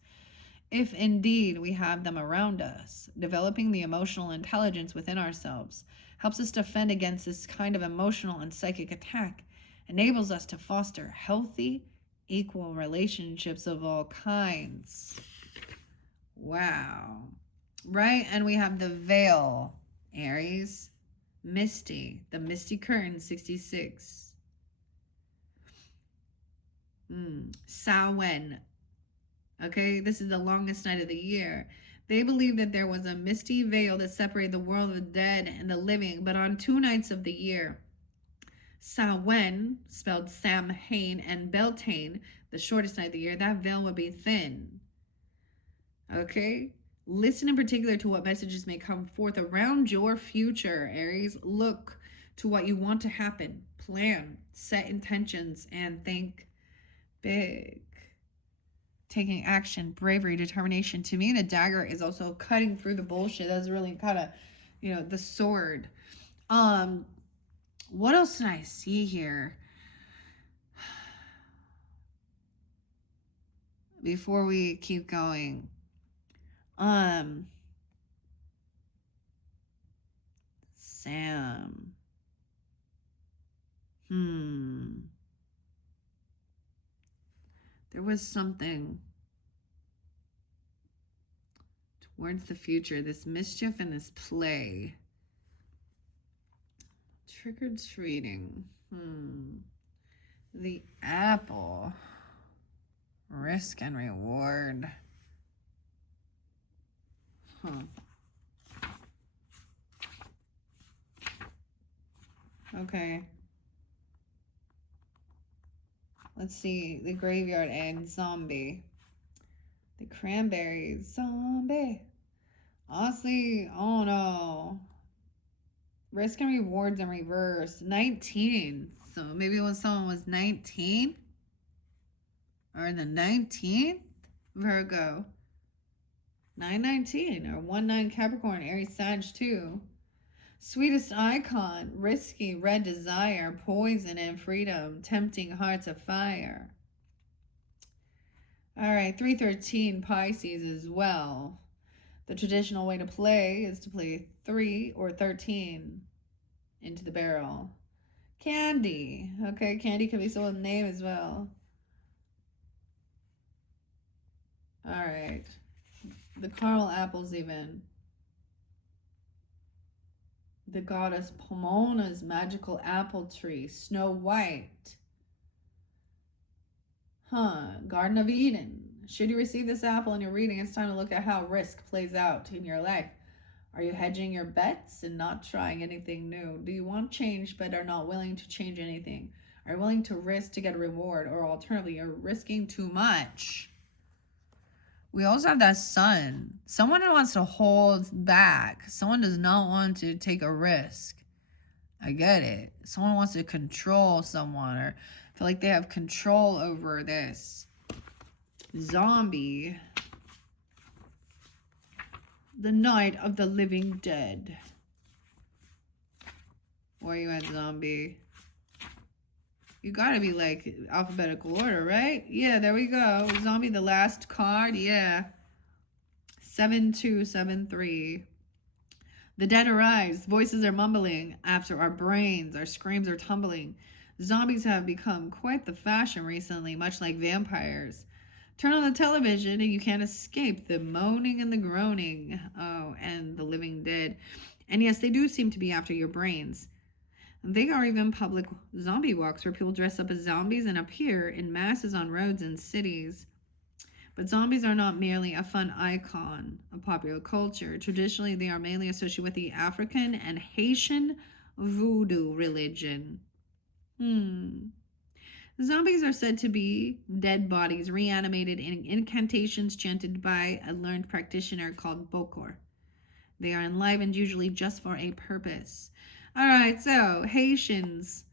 if indeed we have them around us. Developing the emotional intelligence within ourselves helps us defend against this kind of emotional and psychic attack, enables us to foster healthy, equal relationships of all kinds. Wow. Right? And we have the veil, Aries, misty, the misty curtain, 66. Samhain. Okay, this is the longest night of the year. They believe that there was a misty veil that separated the world of the dead and the living, but on 2 nights of the year, Samhain, spelled Samhain, and Beltane, the shortest night of the year, that veil would be thin. Okay? Listen in particular to what messages may come forth around your future, Aries. Look to what you want to happen. Plan, set intentions, and think big. Taking action, bravery, determination. To me, the dagger is also cutting through the bullshit. That's really kind of, the sword. What else did I see here? Before we keep going. Sam. There was something towards the future, this mischief and this play. Trick-or-treating. The apple. Risk and reward. Okay. Let's see. The graveyard egg, zombie. The cranberry, zombie. Honestly, oh no. Risk and rewards in reverse. 19. So maybe when someone was 19? Or the 19th? Virgo. 919 or 19 Capricorn, Aries, Sag 2. Sweetest icon, risky, red desire, poison and freedom, tempting hearts of fire. All right, 313 Pisces as well. The traditional way to play is to play 3 or 13 into the barrel. Candy. Okay, Candy could be someone's name as well. All right. The caramel apples even. The goddess Pomona's magical apple tree. Snow White. Garden of Eden. Should you receive this apple in your reading, it's time to look at how risk plays out in your life. Are you hedging your bets and not trying anything new? Do you want change but are not willing to change anything? Are you willing to risk to get a reward? Or alternatively, you're risking too much? We also have that sun. Someone who wants to hold back. Someone does not want to take a risk. I get it. Someone wants to control someone or feel like they have control over this. Zombie. The Night of the Living Dead. Where are you at, zombie? You gotta be like alphabetical order, right? Yeah, there we go. Zombie, the last card. Yeah. 7273. The dead arise. Voices are mumbling after our brains. Our screams are tumbling. Zombies have become quite the fashion recently, much like vampires. Turn on the television and you can't escape the moaning and the groaning. Oh, and the living dead. And yes, they do seem to be after your brains. They are even public zombie walks where people dress up as zombies and appear in masses on roads and cities. But zombies are not merely a fun icon of popular culture. Traditionally, they are mainly associated with the African and Haitian voodoo religion. Zombies are said to be dead bodies reanimated in incantations chanted by a learned practitioner called Bokor. They are enlivened usually just for a purpose. All right, so Haitians.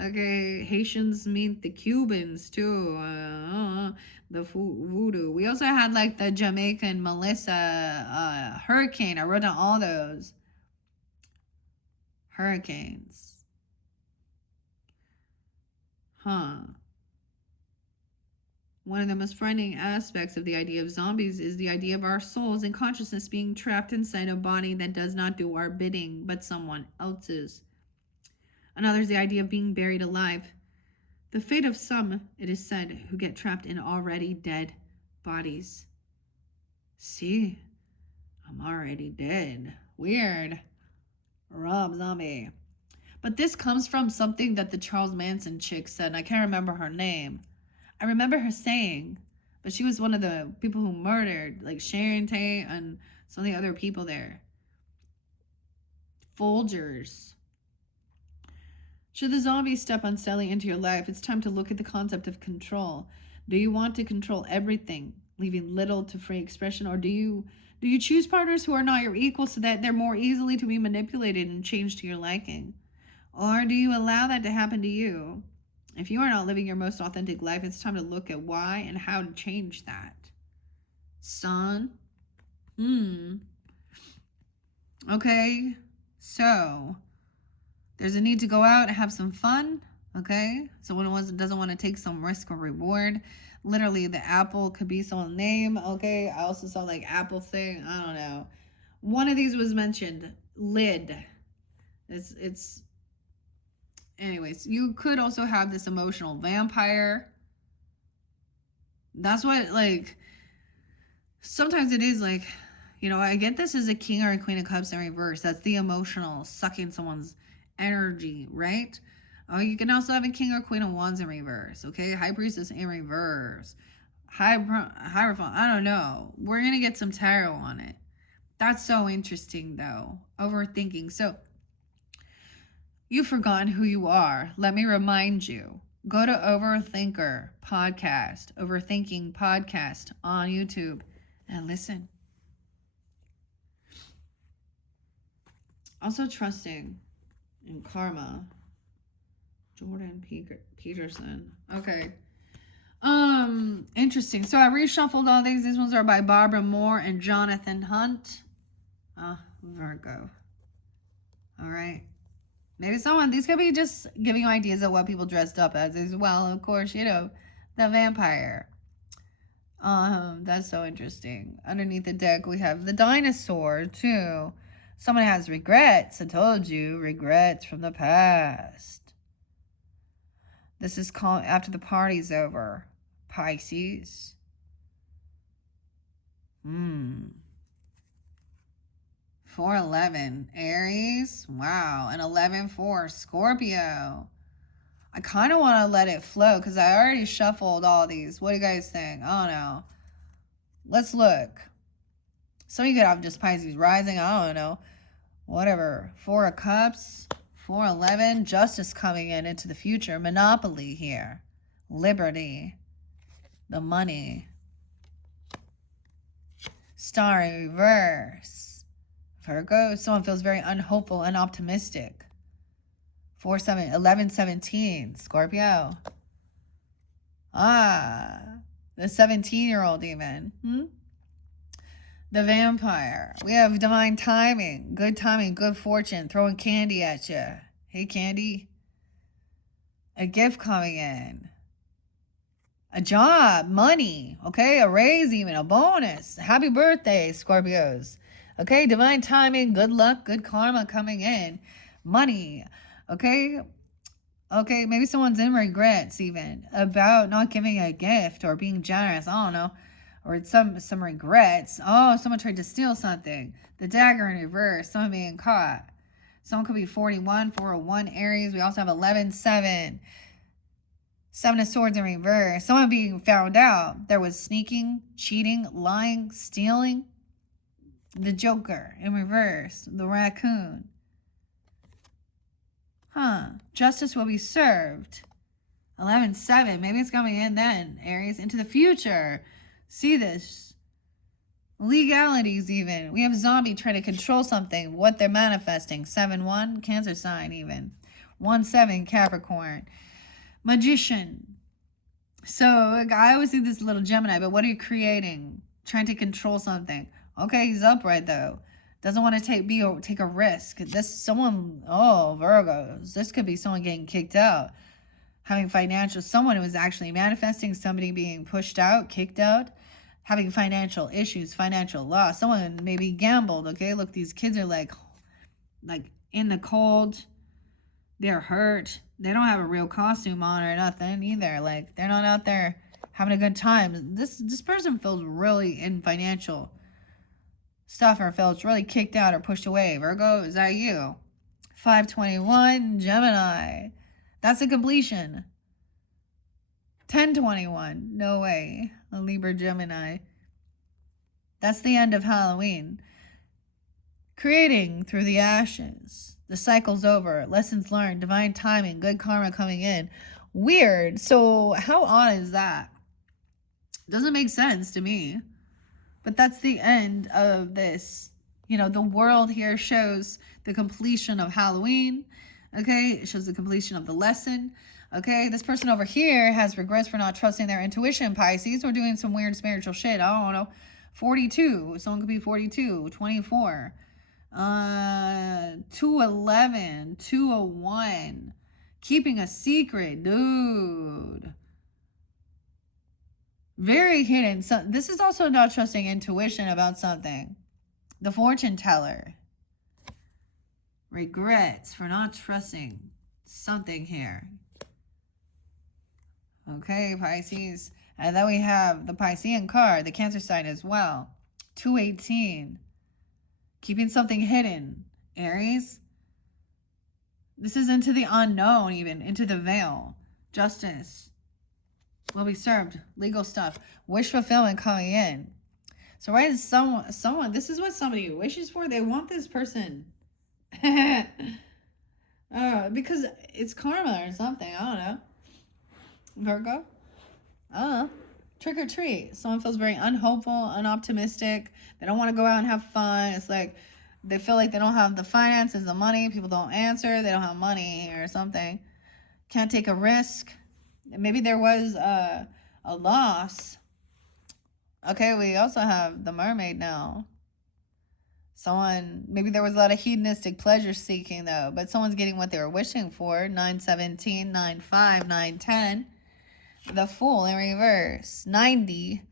Okay, Haitians mean the Cubans too. The voodoo. We also had like the Jamaican Melissa hurricane. I wrote down all those hurricanes. One of the most frightening aspects of the idea of zombies is the idea of our souls and consciousness being trapped inside a body that does not do our bidding, but someone else's. Another is the idea of being buried alive. The fate of some, it is said, who get trapped in already dead bodies. See, I'm already dead. Weird. Rob Zombie. But this comes from something that the Charles Manson chick said, and I can't remember her name. I remember her saying, but she was one of the people who murdered, like Sharon Tate and some of the other people there. Folgers. Should the zombies step unsteadily into your life, it's time to look at the concept of control. Do you want to control everything, leaving little to free expression, or do you choose partners who are not your equal so that they're more easily to be manipulated and changed to your liking? Or do you allow that to happen to you? If you are not living your most authentic life, it's time to look at why and how to change that. Son? Okay, so there's a need to go out and have some fun, okay? Someone doesn't want to take some risk or reward. Literally, the apple could be someone's name, okay? I also saw like apple thing, I don't know. One of these was mentioned, lid. It's anyways, you could also have this emotional vampire. That's what, like, sometimes it is like, you know, I get this as a king or a queen of cups in reverse. That's the emotional, sucking someone's energy, right? Oh, you can also have a king or queen of wands in reverse, okay? High priestess in reverse. Hierophant, I don't know. We're going to get some tarot on it. That's so interesting, though. Overthinking. So, you've forgotten who you are. Let me remind you. Go to Overthinking Podcast on YouTube and listen. Also trusting in karma. Jordan Peterson. Okay. Interesting. So I reshuffled all these. These ones are by Barbara Moore and Jonathan Hunt. Virgo. All right. Maybe these could be just giving you ideas of what people dressed up as well. Of course, you know, the vampire. That's so interesting. Underneath the deck, we have the dinosaur, too. Someone has regrets. I told you, regrets from the past. This is called after the party's over. Pisces. 4-11, Aries. Wow. And 11-4, Scorpio. I kind of want to let it flow because I already shuffled all these. What do you guys think? I don't know. Let's look. Some of you could have just Pisces rising. I don't know. Whatever. 4 of Cups. 4-11. Justice coming into the future. Monopoly here. Liberty. The money. Star in reverse. Virgo. Someone feels very unhopeful and optimistic. 11-17. Scorpio. The 17-year-old even. The vampire. We have divine timing, good fortune, throwing candy at you. Hey, candy. A gift coming in. A job, money, okay? A raise even, a bonus. Happy birthday, Scorpios. Okay, divine timing, good luck, good karma coming in. Money, okay? Okay, maybe someone's in regrets even about not giving a gift or being generous. I don't know. Or some regrets. Oh, someone tried to steal something. The dagger in reverse. Someone being caught. Someone could be 41, 401 Aries. We also have 11-7. 7 of Swords in reverse. Someone being found out. There was sneaking, cheating, lying, stealing. The Joker in reverse. The raccoon. Justice will be served. 11-7. Maybe it's coming in then, Aries. Into the future. See this. Legalities even. We have zombie trying to control something. What they're manifesting. 7-1. Cancer sign even. 1-7. Capricorn. Magician. So I always see this little Gemini. But what are you creating? Trying to control something. Okay, he's upright though. Doesn't want to take a risk. Virgos. This could be someone getting kicked out. having financial, someone who was actually manifesting, somebody being pushed out, kicked out, having financial issues, financial loss. Someone maybe gambled. Okay, look, these kids are like in the cold. They're hurt. They don't have a real costume on or nothing either. Like, they're not out there having a good time. This person feels really in financial stuff, or feels really kicked out or pushed away. Virgo, is that you? 521, Gemini. That's a completion. 1021, no way. A Libra, Gemini. That's the end of Halloween. Creating through the ashes. The cycle's over. Lessons learned. Divine timing. Good karma coming in. Weird. So how odd is that? Doesn't make sense to me. But that's the end of this. You know, the world here shows the completion of Halloween. Okay? It shows the completion of the lesson. Okay? This person over here has regrets for not trusting their intuition, Pisces. We're doing some weird spiritual shit. I don't know. 42. Someone could be 42. 24. 211. 201. Keeping a secret. Dude. Very hidden. So this is also not trusting intuition about something. The fortune teller. Regrets for not trusting something here. Okay, Pisces. And then we have the Piscean card, the Cancer sign as well. 218. Keeping something hidden. Aries. This is into the unknown, even into the veil. Justice will be served. Legal stuff. Wish fulfillment coming in. So right, someone, this is what somebody wishes for. They want this person. Because it's karma or something. I don't know. Virgo. Trick or treat. Someone feels very unhopeful, unoptimistic. They don't want to go out and have fun. It's like they feel like they don't have the finances, the money. People don't answer. They don't have money or something. Can't take a risk. Maybe there was a loss. Okay, we also have the mermaid now. Maybe there was a lot of hedonistic pleasure seeking though, but someone's getting what they were wishing for. 917, 95, 910. The Fool in reverse. 90.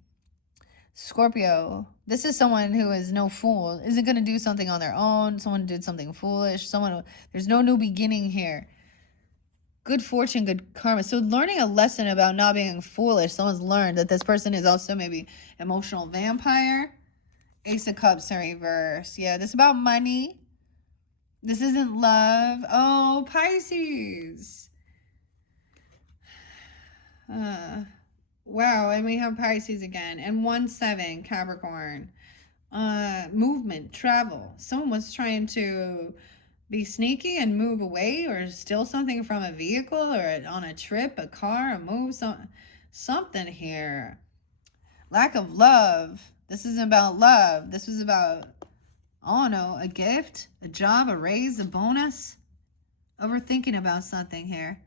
Scorpio. This is someone who is no fool. Isn't going to do something on their own. Someone did something foolish. There's no new beginning here. Good fortune, good karma. So learning a lesson about not being foolish. Someone's learned that this person is also maybe emotional vampire. Ace of Cups in reverse. Yeah, this is about money. This isn't love. Oh, Pisces. Wow, and we have Pisces again. And 1-7, Capricorn. Movement, travel. Someone was trying to be sneaky and move away or steal something from a vehicle or on a trip, a car, a move, something here. Lack of love. This isn't about love. This was about, I don't know, a gift, a job, a raise, a bonus. Overthinking about something here.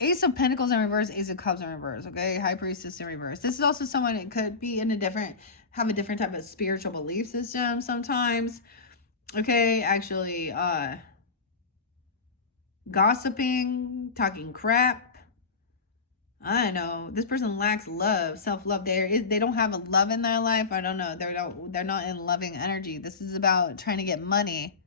Ace of Pentacles in reverse, Ace of Cups in reverse, okay? High Priestess in reverse. This is also someone that could be in have a different type of spiritual belief system sometimes. Okay, actually, gossiping, talking crap. I don't know. This person lacks love, self-love. They don't have a love in their life. I don't know. They're not in loving energy. This is about trying to get money.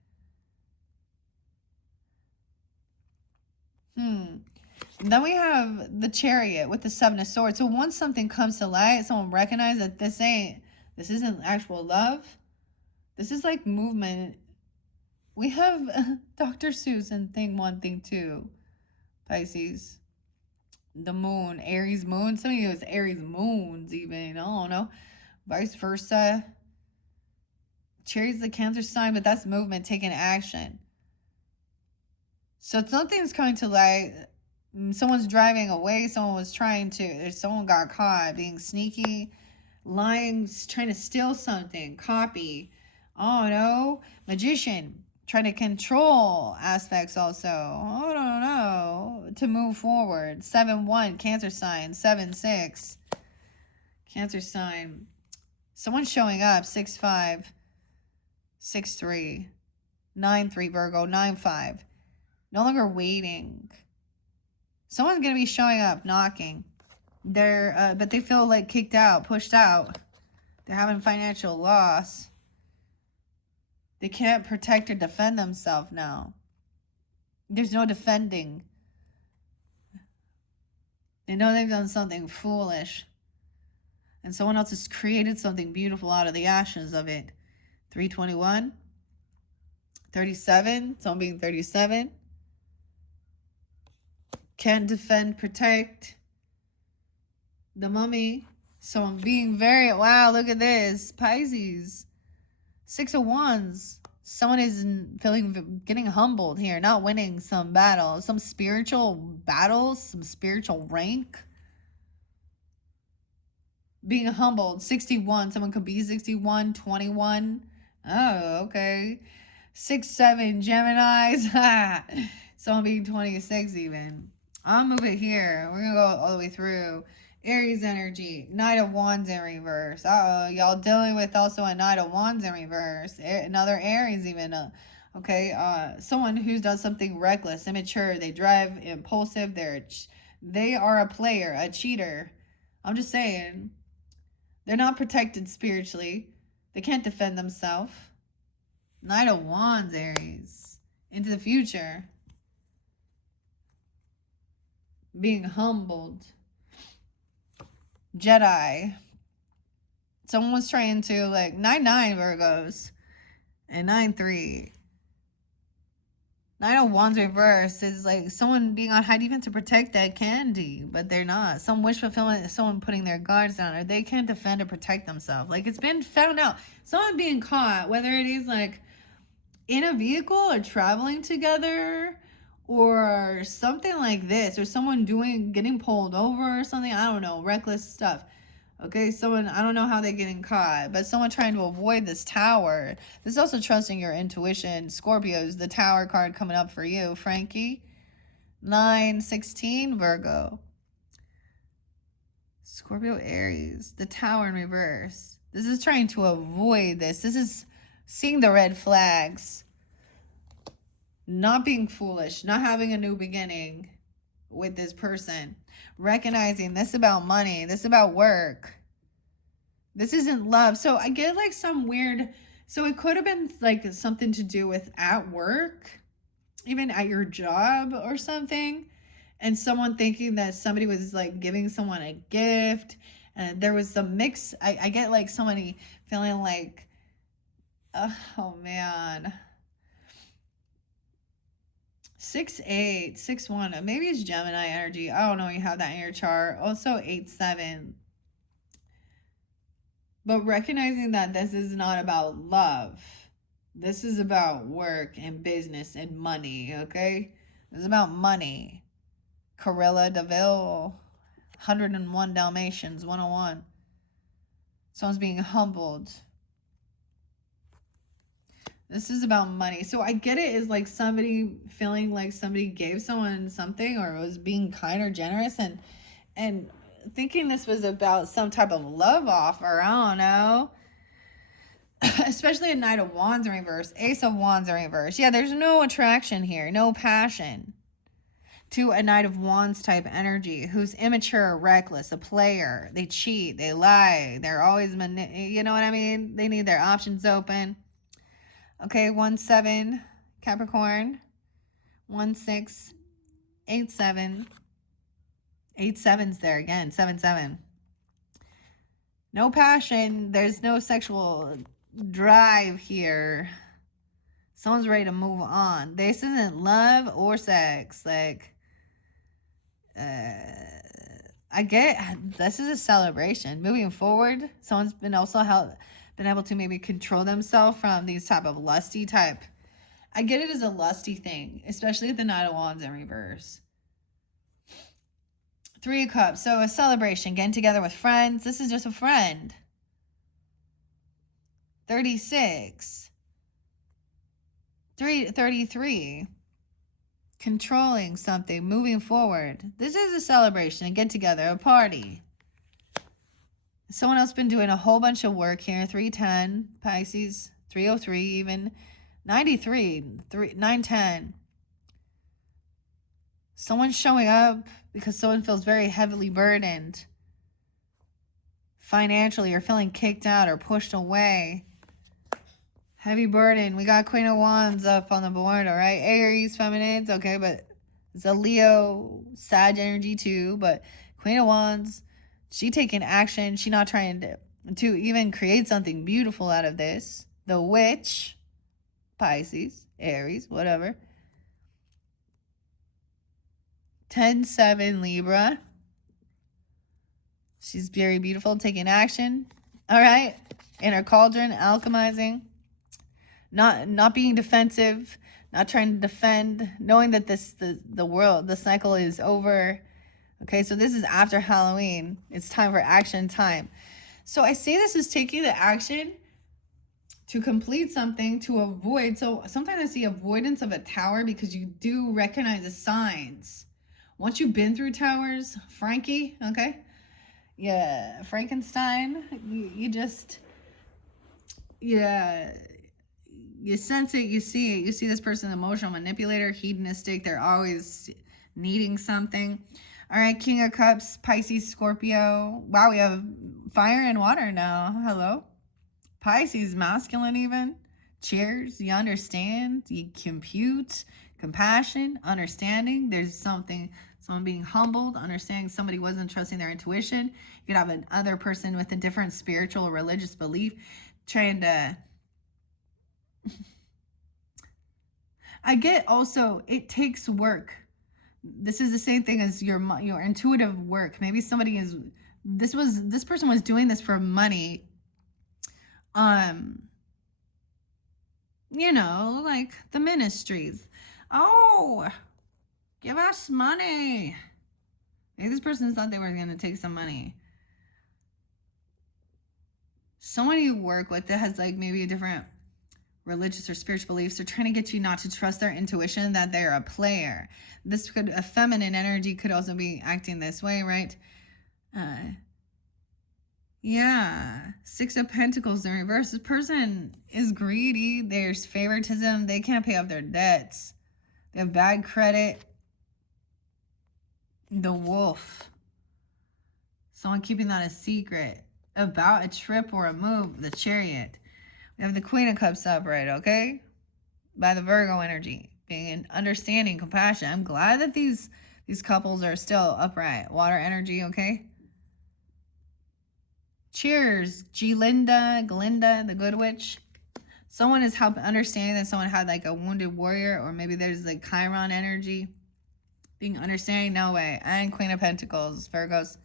Then we have the Chariot with the Seven of Swords. So once something comes to light, someone recognizes that this isn't actual love. This is like movement. We have Dr. Seuss in Thing 1, Thing 2. Pisces. The moon. Aries moon. Some of you is Aries moons even. I don't know. Vice versa. Chariot's the Cancer sign, but that's movement, taking action. So something's coming to light. Someone's driving away. Someone got caught being sneaky, lying, trying to steal something, copy. Oh no. Magician. Trying to control aspects also. I don't know. To move forward. 7-1, Cancer sign. 7-6, Cancer sign. Someone's showing up. 6-5, 6-3, 9-3, Virgo. 9-5. No longer waiting. Someone's going to be showing up, knocking. But they feel like kicked out, pushed out. They're having financial loss. They can't protect or defend themselves now. There's no defending. They know they've done something foolish. And someone else has created something beautiful out of the ashes of it. 321. 37. Someone being 37. Can't defend, protect. The Mummy. Someone being very... Wow, look at this. Pisces. 6 of Wands. Someone is getting humbled here, not winning some battle, some spiritual battles, some spiritual rank. Being humbled. 61. Someone could be 61, 21. Oh, okay. 6, 7 Geminis. Someone being 26 even. I'll move it here. We're going to go all the way through. Aries energy. Knight of Wands in reverse. Uh-oh. Y'all dealing with also a Knight of Wands in reverse. Another Aries even. Okay. Someone who does something reckless, immature. They drive impulsive. They are a player, a cheater. I'm just saying. They're not protected spiritually. They can't defend themselves. Knight of Wands, Aries. Into the future. Being humbled. Jedi. Someone was trying to, like, 9-9 Virgos. And 9-3. Knight of Wands reverse is like someone being on high defense to protect that candy, but they're not. Some wish fulfillment is someone putting their guards down, or they can't defend or protect themselves. Like, it's been found out. Someone being caught, whether it is like in a vehicle or traveling together or something like this, or someone getting pulled over or something. I don't know, reckless stuff. Okay, someone, I don't know how they're getting caught, but someone trying to avoid this tower. This is also trusting your intuition. Scorpios, the tower card coming up for you, Frankie. 9-16 Virgo. Scorpio, Aries, the tower in reverse. This is trying to avoid this. This is seeing the red flags. Not being foolish, not having a new beginning with this person. Recognizing this about money, this about work. This isn't love. So I get like some weird, so it could have been like something to do with at work, even at your job or something. And someone thinking that somebody was like giving someone a gift. And there was some mix. I get like somebody feeling like, oh man. 6-8, 6-1. Maybe it's Gemini energy. I don't know. You have that in your chart. Also 8-7. But recognizing that this is not about love. This is about work and business and money. Okay? This is about money. Corilla DeVille. 101 Dalmatians. 101. Someone's being humbled. This is about money. So I get it as like somebody feeling like somebody gave someone something or was being kind or generous and thinking this was about some type of love offer. I don't know. Especially a Knight of Wands in reverse. Ace of Wands in reverse. Yeah, there's no attraction here. No passion to a Knight of Wands type energy who's immature, reckless, a player. They cheat. They lie. They're always, you know what I mean? They need their options open. Okay, 1-7, Capricorn. 1-6, 8-7. 8-7's there again, 7-7. No passion. There's no sexual drive here. Someone's ready to move on. This isn't love or sex. Like, I get this is a celebration. Moving forward, someone's been able to maybe control themselves from these type of lusty type. I get it as a lusty thing, especially with the Knight of Wands in reverse. 3 of Cups. So a celebration, getting together with friends. This is just a friend. 36. 33. Controlling something, moving forward. This is a celebration, a get together, a party. Someone else been doing a whole bunch of work here. 310, Pisces, 303 even, 93, 910. Someone's showing up because someone feels very heavily burdened financially, or feeling kicked out or pushed away. Heavy burden. We got Queen of Wands up on the board, all right? Aries, feminines, okay, but it's a Leo, Sag energy too, but Queen of Wands, she taking action. She not trying to even create something beautiful out of this. The Witch, Pisces, Aries, whatever. 10-7 Libra. She's very beautiful, taking action. All right. In her cauldron, alchemizing. Not being defensive, not trying to defend, knowing that the world, the cycle is over. Okay, so this is after Halloween. It's time for action time. So I see this as taking the action to complete something, to avoid. So sometimes I see avoidance of a tower because you do recognize the signs. Once you've been through towers, Frankie, okay? Yeah, Frankenstein, you just, yeah, you sense it, you see it. You see this person, emotional manipulator, hedonistic. They're always needing something. All right, King of Cups, Pisces, Scorpio. Wow, we have fire and water now. Hello. Pisces, masculine even. Cheers. You understand. You compute. Compassion, understanding. There's someone being humbled, understanding somebody wasn't trusting their intuition. You could have another person with a different spiritual or religious belief trying to... I get also, it takes work. This is the same thing as your intuitive work. Maybe somebody is, this person was doing this for money. You know, like the ministries. Oh, give us money. Maybe this person thought they were going to take some money. Someone you work with that has like maybe a different religious or spiritual beliefs are trying to get you not to trust their intuition, that they're a player. This could, a feminine energy could also be acting this way, right? Yeah, Six of Pentacles in reverse. This person is greedy. There's favoritism. They can't pay off their debts. They have bad credit. The Wolf. Someone keeping that a secret about a trip or a move. The Chariot. We have the Queen of Cups upright, okay? By the Virgo energy. Being an understanding, compassion. I'm glad that these couples are still upright. Water energy, okay? Cheers, Glinda, the Good Witch. Someone is helping, understanding that someone had like a wounded warrior, or maybe there's like Chiron energy. Being understanding, no way. And Queen of Pentacles, Virgos.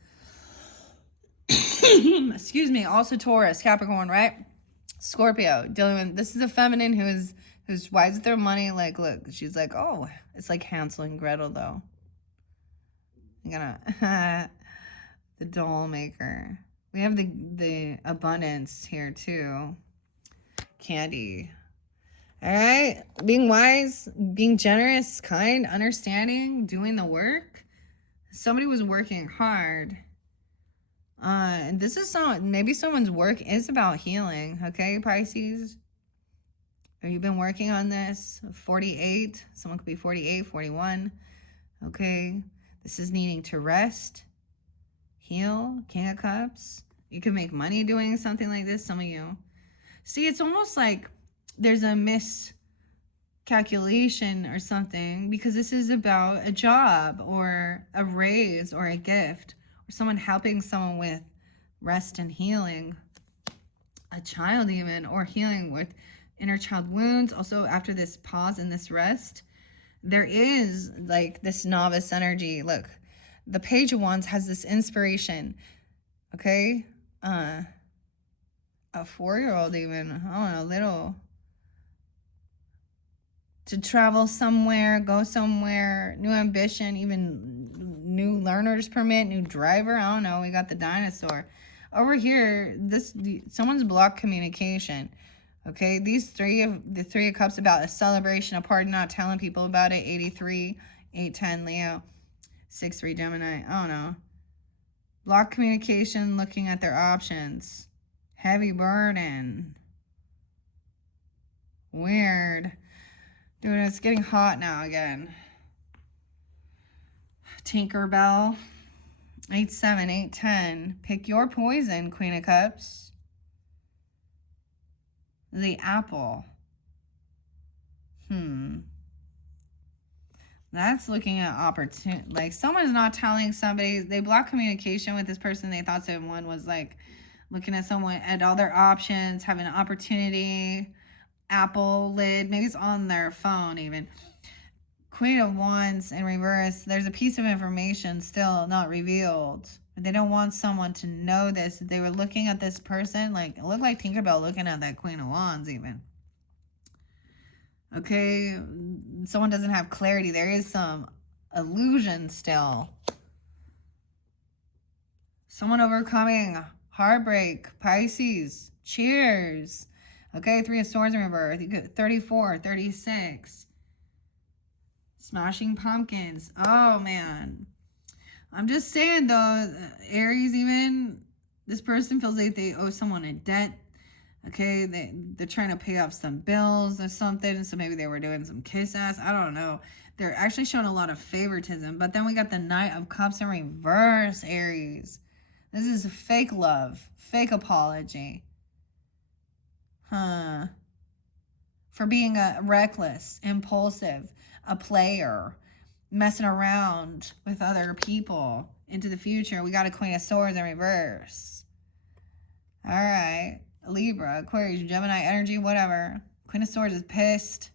Excuse me. Also Taurus, Capricorn, right? Scorpio, dealing with, this is a feminine who's wise with their money. Like, look, she's like, oh, it's like Hansel and Gretel though. I'm gonna the doll maker. We have the abundance here too. Candy. All right, being wise, being generous, kind, understanding, doing the work. Somebody was working hard. And this is maybe someone's work is about healing, okay, Pisces? Or you've been working on this. 48, someone could be 48, 41, okay? This is needing to rest, heal, King of Cups. You can make money doing something like this, some of you. See, it's almost like there's a miscalculation or something, because this is about a job or a raise or a gift, or someone helping someone with rest and healing, a child even, or healing with inner child wounds. Also, after this pause and this rest, there is like this novice energy. Look, the Page of Wands has this inspiration, okay? A 4-year-old even, I don't know, little, to travel somewhere, go somewhere, new ambition, even new learner's permit, new driver. I don't know. We got the dinosaur. Over here, someone's blocked communication. Okay, the Three of Cups about a celebration, a party, not telling people about it. 83, 810 Leo, 6-3 Gemini. I don't know. Block communication, looking at their options. Heavy burden. Weird. Dude, it's getting hot now again. Tinkerbell. 8-7, 8-10. Pick your poison, Queen of Cups. The Apple. That's looking at opportunity. Like, someone's not telling somebody. They block communication with this person. They thought someone was, like, looking at someone at all their options, having an opportunity. Apple lid. Maybe it's on their phone even. Queen of Wands in reverse. There's a piece of information still not revealed. They don't want someone to know this. They were looking at this person. Like, it looked like Tinkerbell looking at that Queen of Wands even. Okay, someone doesn't have clarity. There is some illusion still. Someone overcoming heartbreak. Pisces. Cheers. Okay, 3 of Swords in reverse. You get 34, 36. Smashing Pumpkins. Oh, man. I'm just saying, though, Aries even, this person feels like they owe someone a debt. Okay, they're trying to pay off some bills or something, so maybe they were doing some kiss ass. I don't know. They're actually showing a lot of favoritism. But then we got the Knight of Cups in reverse, Aries. This is fake love, fake apology. For being reckless, impulsive, a player, messing around with other people into the future. We got a Queen of Swords in reverse. All right. Libra, Aquarius, Gemini, energy, whatever. Queen of Swords is pissed.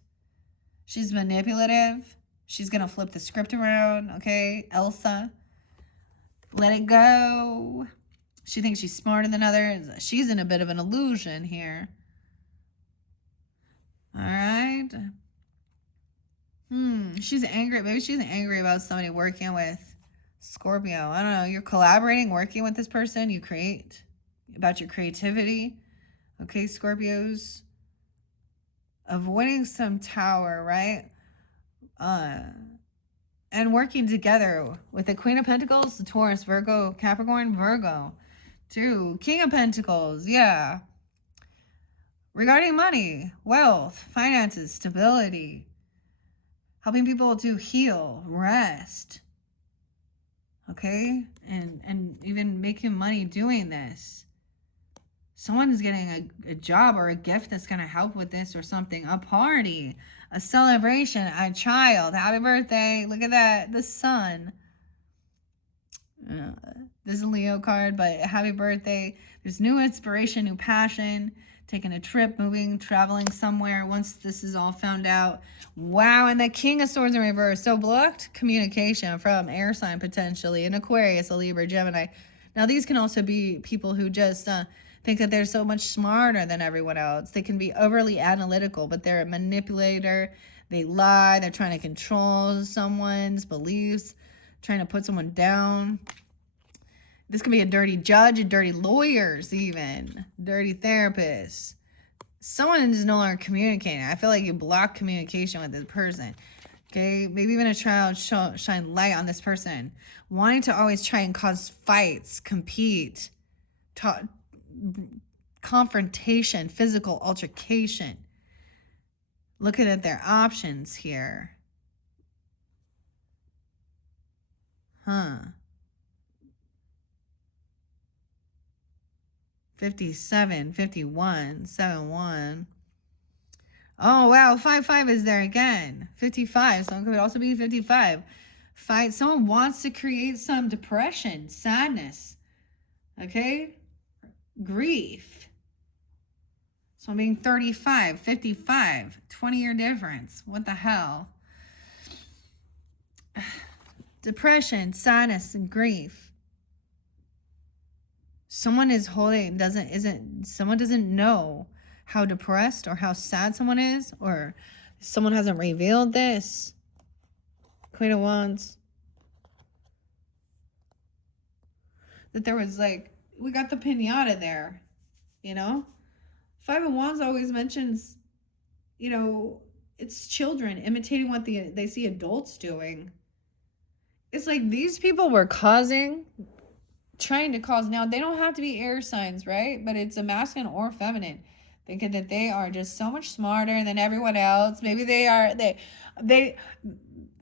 She's manipulative. She's going to flip the script around, okay? Elsa. Let it go. She thinks she's smarter than others. She's in a bit of an illusion here. All right. She's angry. Maybe she's angry about somebody working with Scorpio. I don't know. You're collaborating, working with this person. You create about your creativity. Okay, Scorpios. Avoiding some tower, right? And working together with the Queen of Pentacles, the Taurus, Virgo, Capricorn, Virgo. 2, King of Pentacles, yeah. Regarding money, wealth, finances, stability. Helping people to heal, rest. Okay? And even making money doing this. Someone's getting a job or a gift that's going to help with this or something. A party, a celebration, a child. Happy birthday. Look at that. The sun. This is a Leo card, but happy birthday. There's new inspiration, new passion. Taking a trip, moving, traveling somewhere once this is all found out. Wow, and the King of Swords in reverse. So blocked communication from air sign potentially. An Aquarius, a Libra, Gemini. Now these can also be people who just... think that they're so much smarter than everyone else. They can be overly analytical, but they're a manipulator. They lie. They're trying to control someone's beliefs, trying to put someone down. This can be a dirty judge, a dirty lawyers even, dirty therapist. Someone is no longer communicating. I feel like you block communication with this person. Okay, maybe even a child shine light on this person. Wanting to always try and cause fights, compete, confrontation, physical altercation. Looking at their options here. 57, 51, 71. Oh, wow. 55 is there again. 55. Someone could also be 55. Someone wants to create some depression, sadness. Okay? Grief. So I'm being 35, 55, 20-year difference. What the hell? Depression, sadness, and grief. Someone is holding, someone doesn't know how depressed or how sad someone is, or someone hasn't revealed this. Queen of Wands. That there was like, we got the pinata there, you know? Five of Wands always mentions, you know, it's children imitating what they see adults doing. It's like these people were trying to cause, now they don't have to be air signs, right? But it's a masculine or feminine. Thinking that they are just so much smarter than everyone else. Maybe they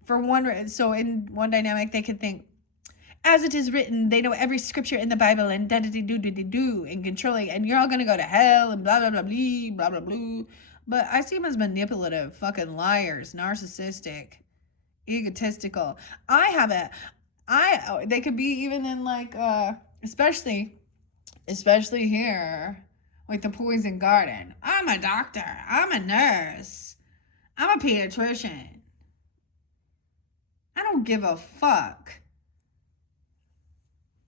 For one, so in one dynamic, they could think, as it is written, they know every scripture in the Bible and da-da-da-do-do-do-do and controlling, and you're all gonna go to hell and blah, blah, blah, blah, blah, blah, blah. But I see them as manipulative, fucking liars, narcissistic, egotistical. They could be even in like, especially here, like the poison garden. I'm a doctor. I'm a nurse. I'm a pediatrician. I don't give a fuck.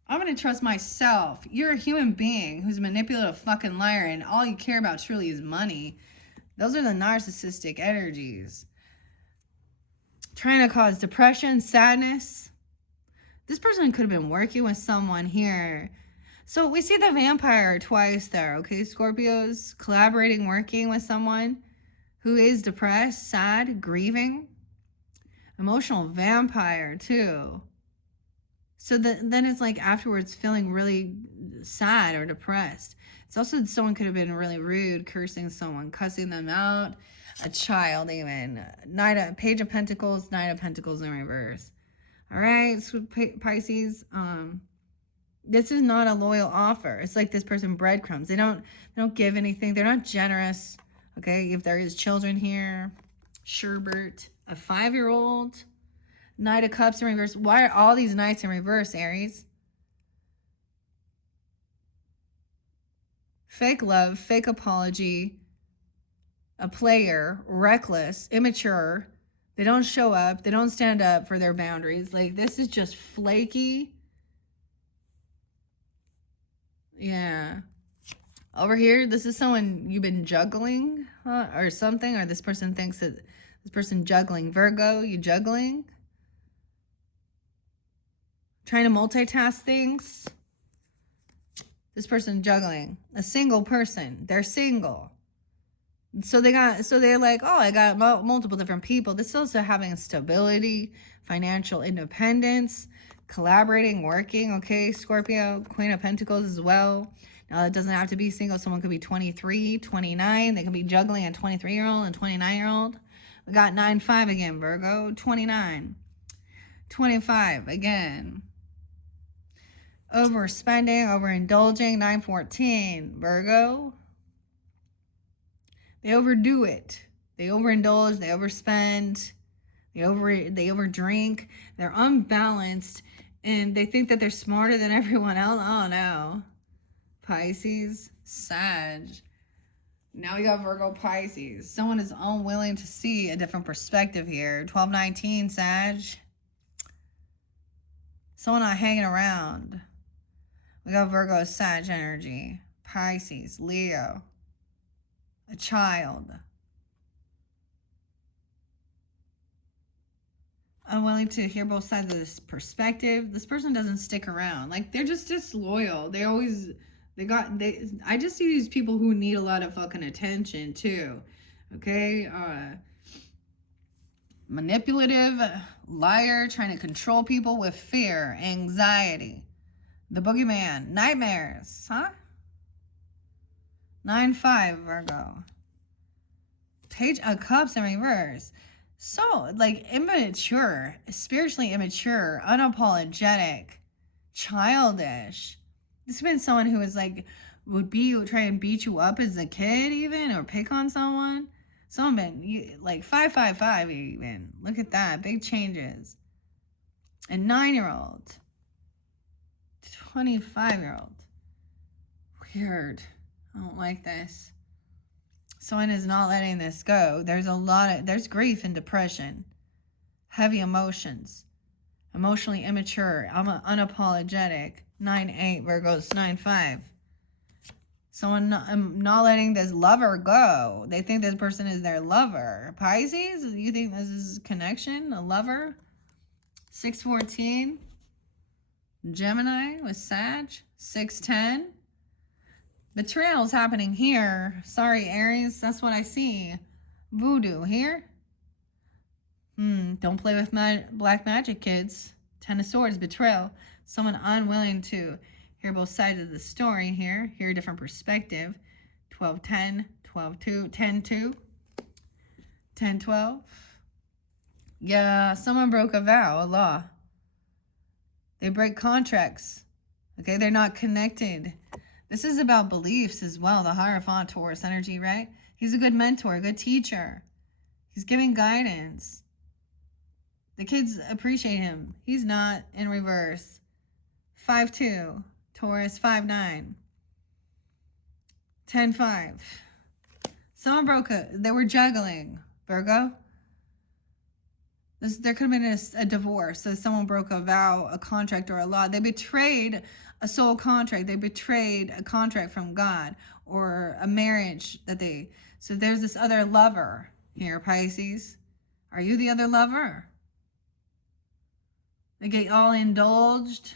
I'm going to trust myself. You're a human being who's a manipulative fucking liar, and all you care about truly is money. Those are the narcissistic energies. Trying to cause depression, sadness. This person could have been working with someone here. So we see the vampire twice there, okay? Scorpios collaborating, working with someone who is depressed, sad, grieving. Emotional vampire too. So then it's like afterwards feeling really sad or depressed. It's also someone could have been really rude, cursing someone, cussing them out, a child even. Page of Pentacles, Knight of Pentacles in reverse. All right, so Pisces, this is not a loyal offer. It's like this person breadcrumbs. They don't give anything. They're not generous. Okay, if there is children here, sherbert, a 5-year-old, Knight of Cups in reverse. Why are all these Knights in reverse, Aries? Fake love, fake apology, a player, reckless, immature. They don't show up. They don't stand up for their boundaries. Like, this is just flaky. Yeah. Over here, this is someone you've been juggling or something, or this person thinks that this person juggling. Virgo, you juggling? Trying to multitask things. This person juggling. A single person. They're single. So they're like, oh, I got multiple different people. This is also having stability, financial independence, collaborating, working. Okay, Scorpio, Queen of Pentacles as well. Now, it doesn't have to be single. Someone could be 23, 29. They could be juggling a 23-year-old and 29-year-old. We got 9-5 again, Virgo. 29. 25 again. Overspending, overindulging. 9-14, Virgo. They overdo it. They overindulge. They overspend. They overdrink. They're unbalanced. And they think that they're smarter than everyone else. Oh, no. Pisces, Sag. Now we got Virgo, Pisces. Someone is unwilling to see a different perspective here. 12-19, Sag. Someone not hanging around. We got Virgo, Sag energy. Pisces, Leo. A child. Unwilling to hear both sides of this perspective. This person doesn't stick around. Like, they're just disloyal. I just see these people who need a lot of fucking attention too. Okay? Manipulative, liar, trying to control people with fear, anxiety. The boogeyman, nightmares, huh? 9-5, Virgo. Page of Cups in reverse. So, like, immature, spiritually immature, unapologetic, childish. This has been someone who is like, would try and beat you up as a kid even, or pick on someone. Someone been, like, 5-5-5 even. Look at that, big changes. A 9-year-old. 25-year-old. Weird. I don't like this. Someone is not letting this go. There's grief and depression. Heavy emotions. Emotionally immature. I'm unapologetic. 9-8, Virgos, 9-5. Someone not letting this lover go. They think this person is their lover. Pisces, you think this is connection? A lover? 6-14. Gemini with Sag. 6-10. Betrayal's happening here. Sorry, Aries. That's what I see. Voodoo here. Don't play with black magic, kids. 10 of Swords, betrayal. Someone unwilling to hear both sides of the story here. Hear a different perspective. 12-10, 12-2, 10-2, 10-12. Yeah, someone broke a vow, a law. They break contracts. Okay, they're not connected. This is about beliefs as well. The Hierophant Taurus energy, right? He's a good mentor, a good teacher. He's giving guidance. The kids appreciate him. He's not in reverse. 5-2. Taurus 5-9. 10-5. Someone broke they were juggling. Virgo. There could have been a divorce. So someone broke a vow, a contract, or a law. They betrayed a soul contract. They betrayed a contract from God or a marriage that they... So there's this other lover here, Pisces. Are you the other lover? They get all indulged.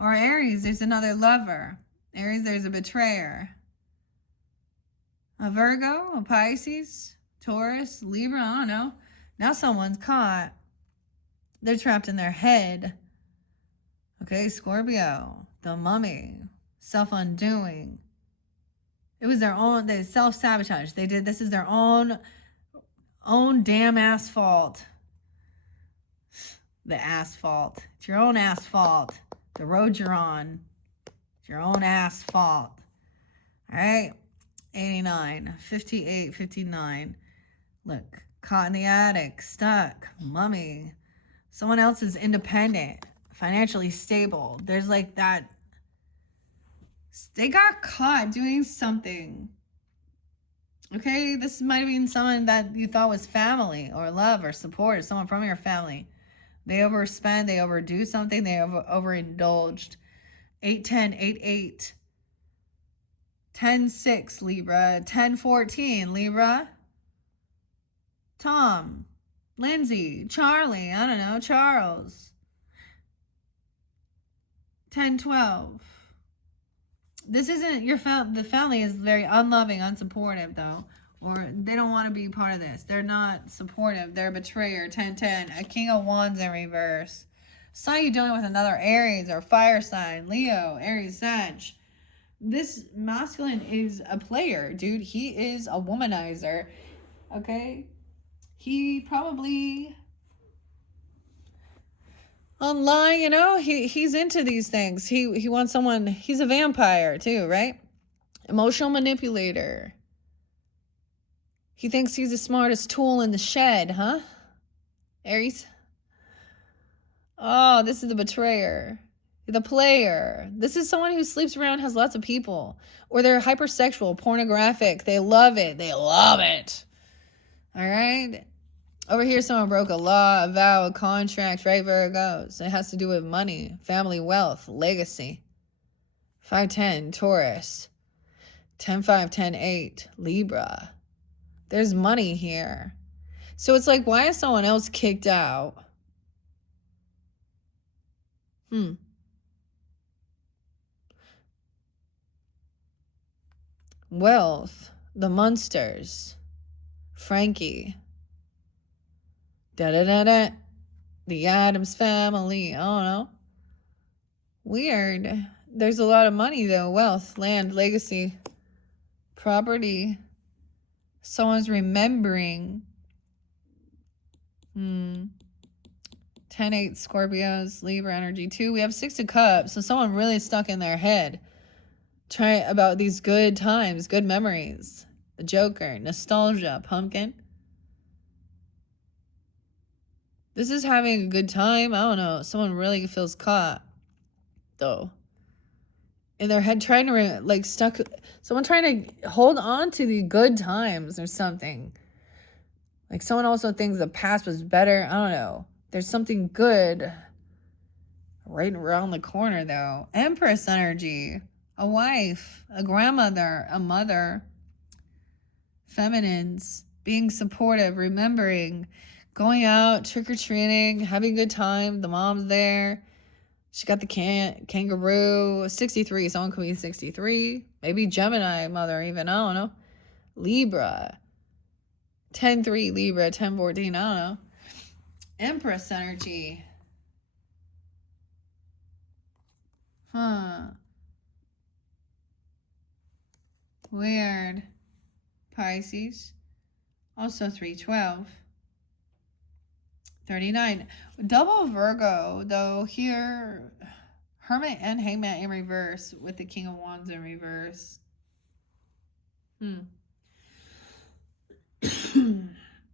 Or Aries, there's another lover. Aries, there's a betrayer. A Virgo, a Pisces, Taurus, Libra, I don't know. Now someone's caught. They're trapped in their head. Okay, Scorpio, the mummy, self-undoing. It was their own, they self-sabotage. They did, this is their own damn asphalt. The asphalt. It's your own asphalt. The road you're on. It's your own asphalt. All right. 89, 58, 59. Look, caught in the attic, stuck, mummy. Someone else is independent, financially stable. There's like that. They got caught doing something. Okay, this might have been someone that you thought was family or love or support, or someone from your family. They overspend, they overdo something, they overindulged. 8-10, 8-8. 10-6, Libra. 10-14, Libra. Tom, Lindsay, Charlie, I don't know, Charles. 10-12. This isn't your the family is very unloving, unsupportive, though. Or they don't want to be part of this. They're not supportive. They're a betrayer. 10-10. A King of Wands in reverse. Saw you dealing with another Aries or fire sign. Leo, Aries, Sag. This masculine is a player, dude. He is a womanizer. Okay? He probably online, you know, he's into these things. He wants someone, he's a vampire too, right? Emotional manipulator. He thinks he's the smartest tool in the shed, huh? Aries? Oh, this is the betrayer. The player. This is someone who sleeps around, has lots of people. Or they're hypersexual, pornographic. They love it. They love it. All right? Over here, someone broke a law, a vow, a contract, right? Virgos. It has to do with money, family, wealth, legacy. 5-10, Taurus. 10-5, 10-8, Libra. There's money here. So it's like, why is someone else kicked out? Wealth, the Munsters, Frankie. Da-da-da-da. The Addams family. I don't know. Weird. There's a lot of money, though. Wealth, land, legacy, property. Someone's remembering. 10-8 Scorpios, Libra energy. 2. We have 6 of Cups. So someone really stuck in their head. Try about these good times, good memories. The Joker, nostalgia, pumpkin. This is having a good time. I don't know. Someone really feels caught, though. In their head, trying to, like, stuck. Someone trying to hold on to the good times or something. Like, someone also thinks the past was better. I don't know. There's something good right around the corner, though. Empress energy. A wife. A grandmother. A mother. Feminines. Being supportive. Remembering. Going out. Trick-or-treating. Having a good time. The mom's there. She got the kangaroo. 63. Someone could be 63. Maybe Gemini mother even. I don't know. Libra. 10-3 Libra. 10-14. I don't know. Empress energy. Weird. Pisces. Also 312. 39. Double Virgo, though, here. Hermit and Hangman in reverse with the King of Wands in reverse.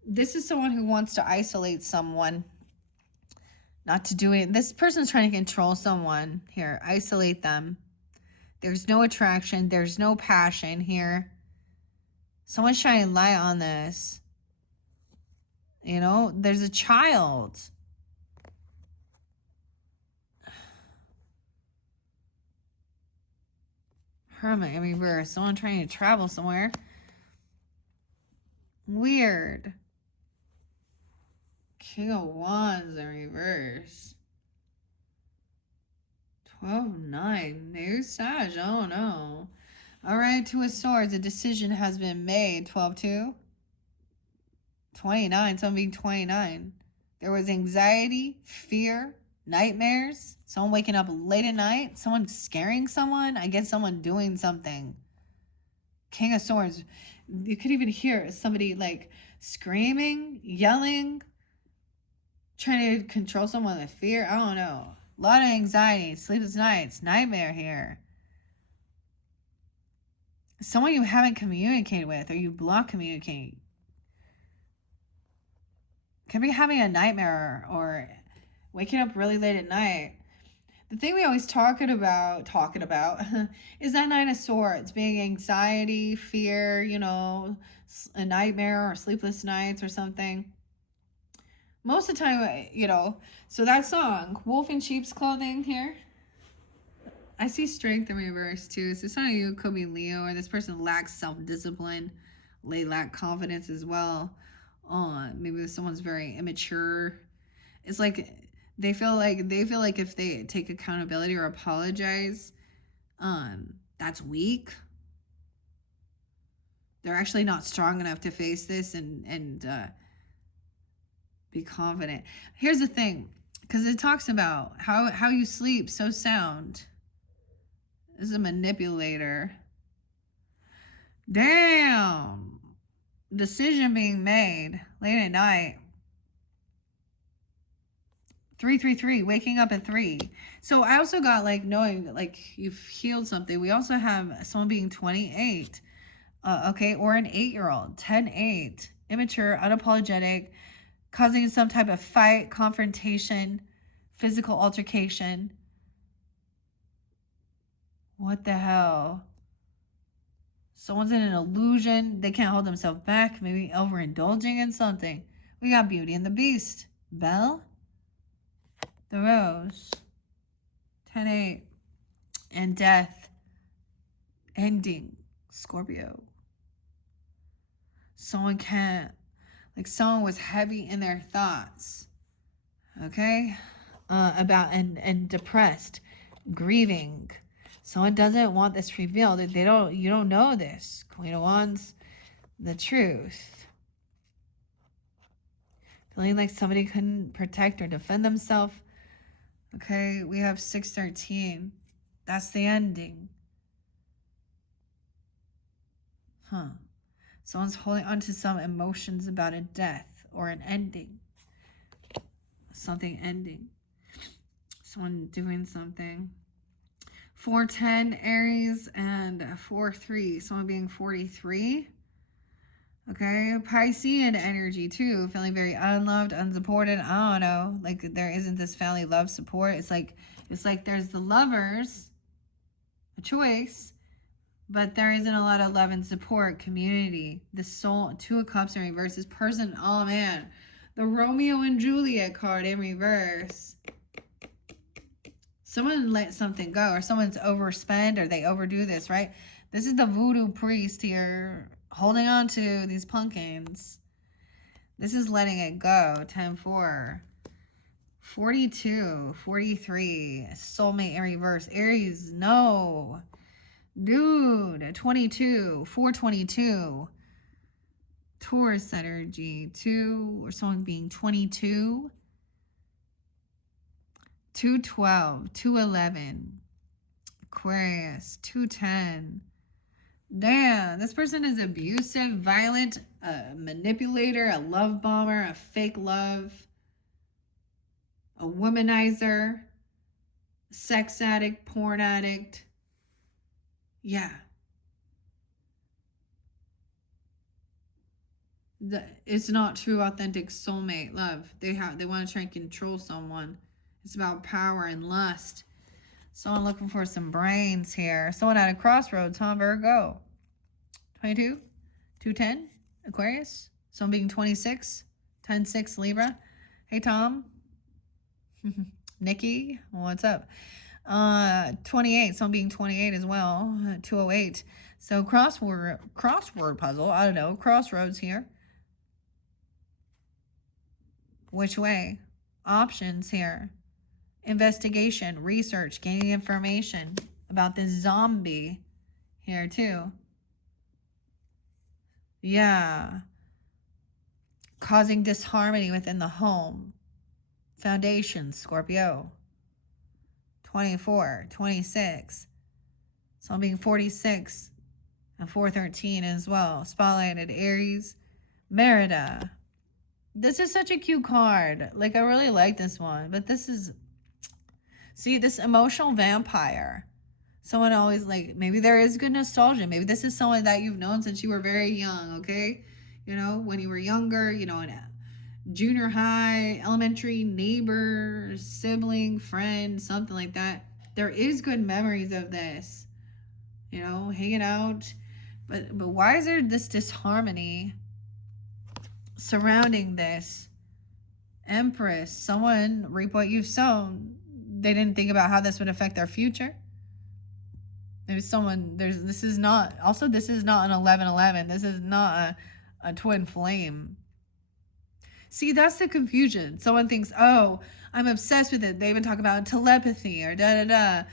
This is someone who wants to isolate someone. Not to do it. This person's trying to control someone here. Isolate them. There's no attraction. There's no passion here. Someone's shining light on this. You know, there's a child. Hermit in reverse. Someone trying to travel somewhere. Weird. King of Wands in reverse. 12-9. Maybe Sag. I don't know. All right, Two of Swords. A decision has been made. 12-2. 29. Someone being 29. There was anxiety, fear, nightmares. Someone waking up late at night. Someone scaring someone. I guess someone doing something. King of Swords. You could even hear somebody like screaming, yelling, trying to control someone with fear. I don't know. A lot of anxiety, sleepless nights, nightmare here. Someone you haven't communicated with or you block communicating. Could be having a nightmare or waking up really late at night. The thing we always talking about is that Nine of Swords, being anxiety, fear, you know, a nightmare or sleepless nights or something. Most of the time, you know, so that song, Wolf in Sheep's Clothing here. I see strength in reverse too. So some of you could be Leo, or this person lacks self-discipline. They lack confidence as well. Maybe someone's very immature. It's like they feel like if they take accountability or apologize, that's weak. They're actually not strong enough to face this and be confident. Here's the thing, because it talks about how you sleep so sound. This is a manipulator. Damn. Decision being made late at night. 333, waking up at 3. So I also got like knowing like you've healed something. We also have someone being 28. Okay, or an 8-year-old, 10-8, immature, unapologetic, causing some type of fight, confrontation, physical altercation. What the hell? Someone's in an illusion. They can't hold themselves back. Maybe overindulging in something. We got Beauty and the Beast. Belle. The Rose. 10-8. And Death. Ending. Scorpio. Someone can't. Like someone was heavy in their thoughts. Okay? About and depressed. Grieving. Someone doesn't want this revealed. You don't know this. Queen of Wands, the truth. Feeling like somebody couldn't protect or defend themselves. Okay, we have 613. That's the ending. Someone's holding on to some emotions about a death or an ending. Something ending. Someone doing something. 410 Aries and 4-3. Someone being 43. Okay, Piscean energy too. Feeling very unloved, unsupported. I don't know. Like there isn't this family love support. It's like there's the lovers, a choice, but there isn't a lot of love and support, community. The Soul, 2 of Cups in reverse. This person, oh man, the Romeo and Juliet card in reverse. Someone let something go, or someone's overspend, or they overdo this, right? This is the voodoo priest here, holding on to these pumpkins. This is letting it go. 10-4. 42, 43. Soulmate in reverse. Aries, no. Dude, 22, 422. Taurus energy, 2, or someone being 22. 212, 211, Aquarius, 210, Damn, this person is abusive, violent, a manipulator, a love bomber, a fake love, a womanizer, sex addict, porn addict. Yeah. It's not true, authentic soulmate love. They want to try and control someone. It's about power and lust. Someone looking for some brains here. Someone at a crossroads, huh, Virgo? 22, 210, Aquarius. Someone being 26, 10-6, Libra. Hey, Tom. Nikki, what's up? 28, someone being 28 as well. 208. So crossword puzzle. I don't know. Crossroads here. Which way? Options here. Investigation, research, gaining information about this zombie here too. Yeah. Causing disharmony within the home. Foundation, Scorpio. 24, 26. So I'm being 46 and 413 as well. Spotlighted Aries. Merida. This is such a cute card. Like, I really like this one. But this is... See, this emotional vampire. Someone always, like, maybe there is good nostalgia. Maybe this is someone that you've known since you were very young, okay? You know, when you were younger, you know, in junior high, elementary, neighbor, sibling, friend, something like that. There is good memories of this. You know, hanging out. But why is there this disharmony surrounding this? Empress, someone reap what you've sown. They didn't think about how this would affect their future. There's someone, this is not an 11-11. This is not a twin flame. See, that's the confusion. Someone thinks, oh, I'm obsessed with it. They even talk about telepathy or da-da-da.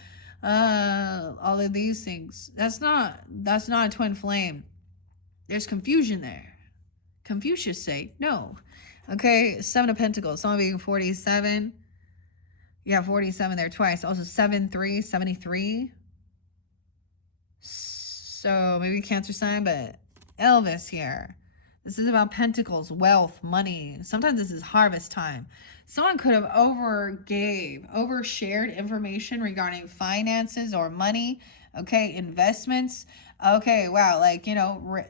All of these things. That's not a twin flame. There's confusion there. Confucius say, no. Okay, 7 of Pentacles. Someone being 47. Yeah, 47 there twice. Also 7-3, 73. So maybe Cancer sign, but Elvis here. This is about pentacles, wealth, money. Sometimes this is harvest time. Someone could have overshared information regarding finances or money. Okay, investments. Okay, wow. Like, you know,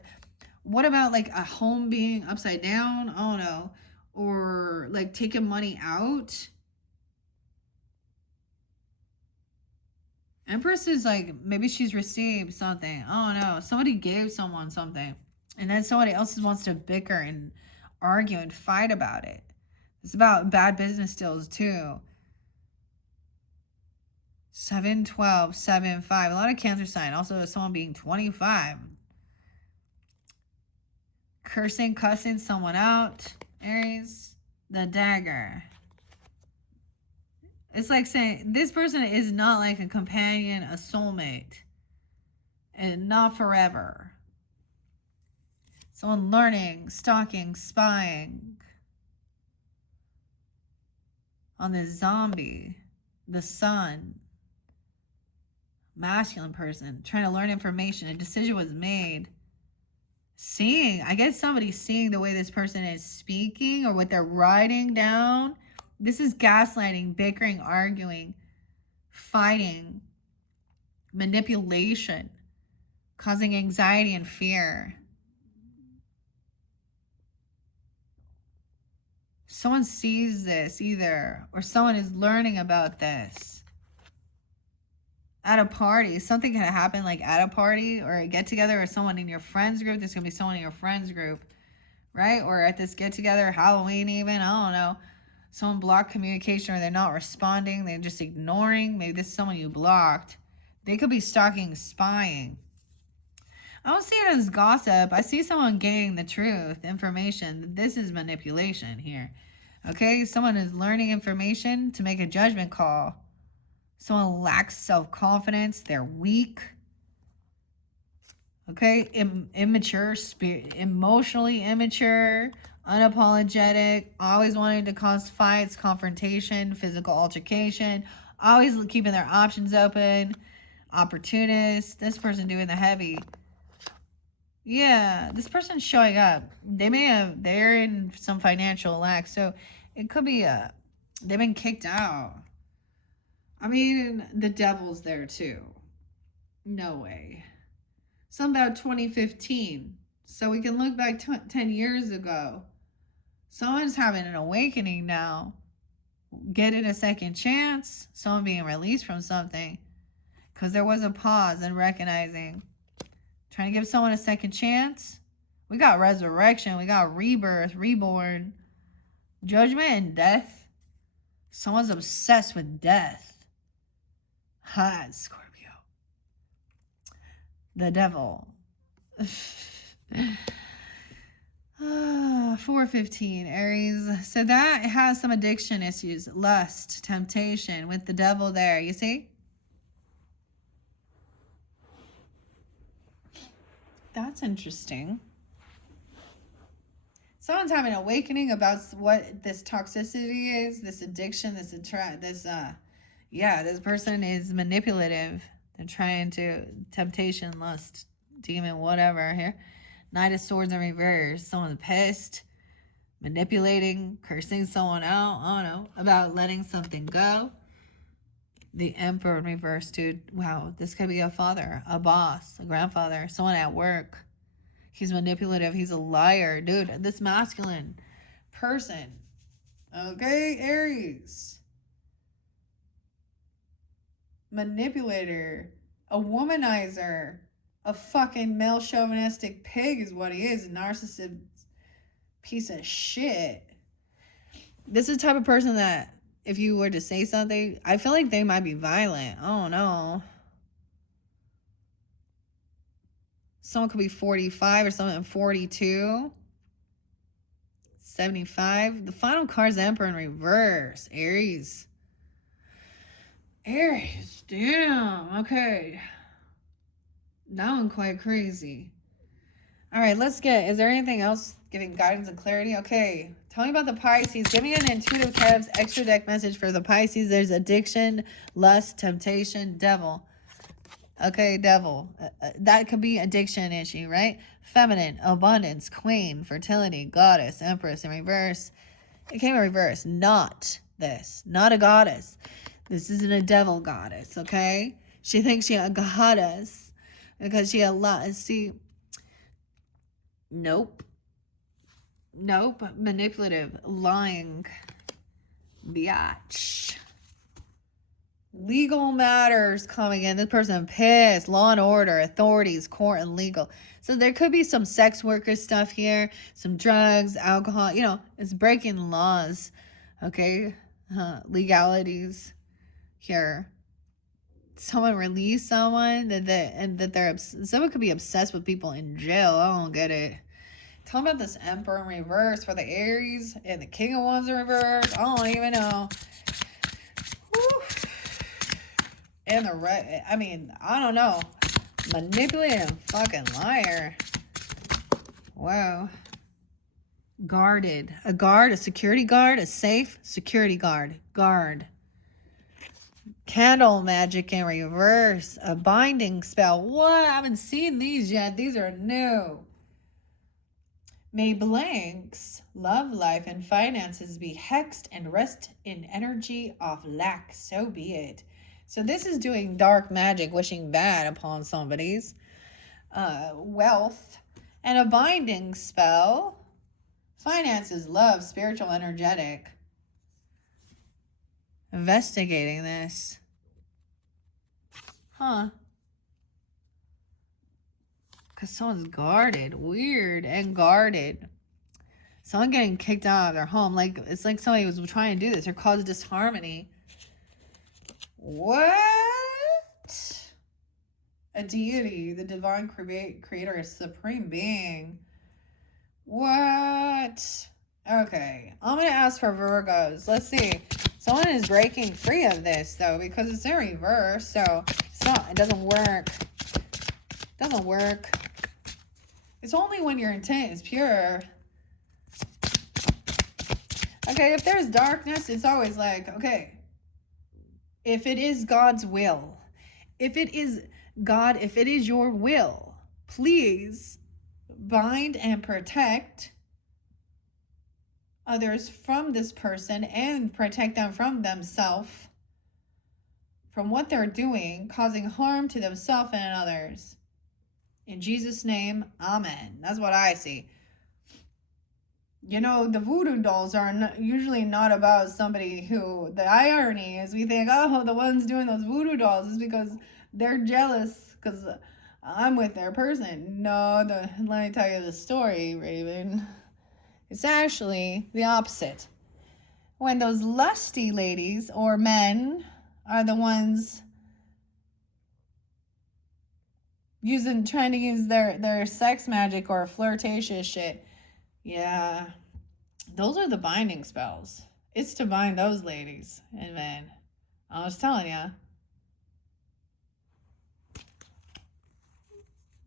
what about like a home being upside down? I don't know. Or like taking money out. Empress is like, maybe she's received something. I don't know. Somebody gave someone something. And then somebody else wants to bicker and argue and fight about it. It's about bad business deals too. 7-12, 7-5. A lot of Cancer sign. Also someone being 25. Cursing, cussing someone out. Aries. The dagger. It's like saying this person is not like a companion, a soulmate. And not forever. Someone learning, stalking, spying on the zombie, the sun, masculine person, trying to learn information. A decision was made. Seeing, I guess somebody's seeing the way this person is speaking or what they're writing down. This is gaslighting, bickering, arguing, fighting, manipulation, causing anxiety and fear. Someone sees this either, or someone is learning about this at a party. Something can happen like at a party or a get together or someone in your friends group. There's going to be someone in your friends group, right? Or at this get together, Halloween even, I don't know. Someone blocked communication or they're not responding. They're just ignoring. Maybe this is someone you blocked. They could be stalking, spying. I don't see it as gossip. I see someone getting the truth, information. This is manipulation here. Okay, someone is learning information to make a judgment call. Someone lacks self-confidence. They're weak. Okay, immature, emotionally immature, unapologetic, always wanting to cause fights, confrontation, physical altercation, always keeping their options open, opportunist. This person doing the heavy. Yeah, this person's showing up. They're in some financial lack. So it could be they've been kicked out. I mean, the devil's there too. No way. Something about 2015. So we can look back 10 years ago. Someone's having an awakening now. Getting a second chance. Someone being released from something. Because there was a pause in recognizing. Trying to give someone a second chance. We got resurrection. We got rebirth, reborn. Judgment and death. Someone's obsessed with death. Ha, Scorpio. The devil. 415 Aries. So that has some addiction issues, lust, temptation with the devil there. You see? That's interesting. Someone's having an awakening about what this toxicity is, this addiction, this person is manipulative. They're trying to temptation, lust, demon, whatever here. Knight of Swords in reverse. Someone's pissed, manipulating, cursing someone out. I don't know, about letting something go. The Emperor in reverse, dude. Wow, this could be a father, a boss, a grandfather, someone at work. He's manipulative. He's a liar, dude. This masculine person. Okay, Aries. Manipulator. A womanizer. A fucking male chauvinistic pig is what he is. A narcissist piece of shit. This is the type of person that if you were to say something, I feel like they might be violent. I don't know. Someone could be 45 or something, 42. 75. The final card is Emperor in reverse. Aries. Aries. Damn. Okay. That one quite crazy. All right, let's is there anything else giving guidance and clarity? Okay. Tell me about the Pisces. Give me an intuitive times extra deck message for the Pisces. There's addiction, lust, temptation, devil. Okay, devil. That could be addiction issue, right? Feminine, abundance, queen, fertility, goddess, empress in reverse. It came in reverse. Not this. Not a goddess. This isn't a devil goddess, okay? She thinks she's a goddess because she a lot. See, nope. Nope. Manipulative, lying, biatch. Legal matters coming in. This person pissed. Law and order, authorities, court, and legal. So there could be some sex worker stuff here, some drugs, alcohol. You know, it's breaking laws. Okay, legalities here. Someone release someone someone could be obsessed with people in jail. I don't get it. Tell me about this Emperor in reverse for the Aries and the King of Wands in reverse. I don't even know. Whew. And the right, I mean, I don't know. Manipulative fucking liar. Wow. Guarded. A guard, a security guard, a safe security guard. Guard. Candle magic in reverse. A binding spell. What? I haven't seen these yet. These are new. May blanks, love life, and finances be hexed and rest in energy of lack. So be it. So this is doing dark magic, wishing bad upon somebody's wealth. And a binding spell. Finances, love, spiritual, energetic. Investigating this. Huh. Because someone's guarded. Weird and guarded. Someone getting kicked out of their home. Like, it's like somebody was trying to do this or cause disharmony. What? A deity, the divine creator, a supreme being. What? Okay, I'm going to ask for Virgos. Let's see. Someone is breaking free of this, though, because it's in reverse, so it doesn't work. Doesn't work. It's only when your intent is pure. Okay, if there's darkness, it's always like, okay, if it is God's will, if it is God, if it is your will, please bind and protect others from this person and protect them from themselves, from what they're doing, causing harm to themselves and others. In Jesus' name, amen. That's what I see. You know, the voodoo dolls are usually not about somebody who, the irony is we think, oh, the ones doing those voodoo dolls is because they're jealous because I'm with their person. No, let me tell you the story, Raven. It's actually the opposite. When those lusty ladies or men are the ones trying to use their sex magic or flirtatious shit, yeah, those are the binding spells. It's to bind those ladies and men. I was telling ya.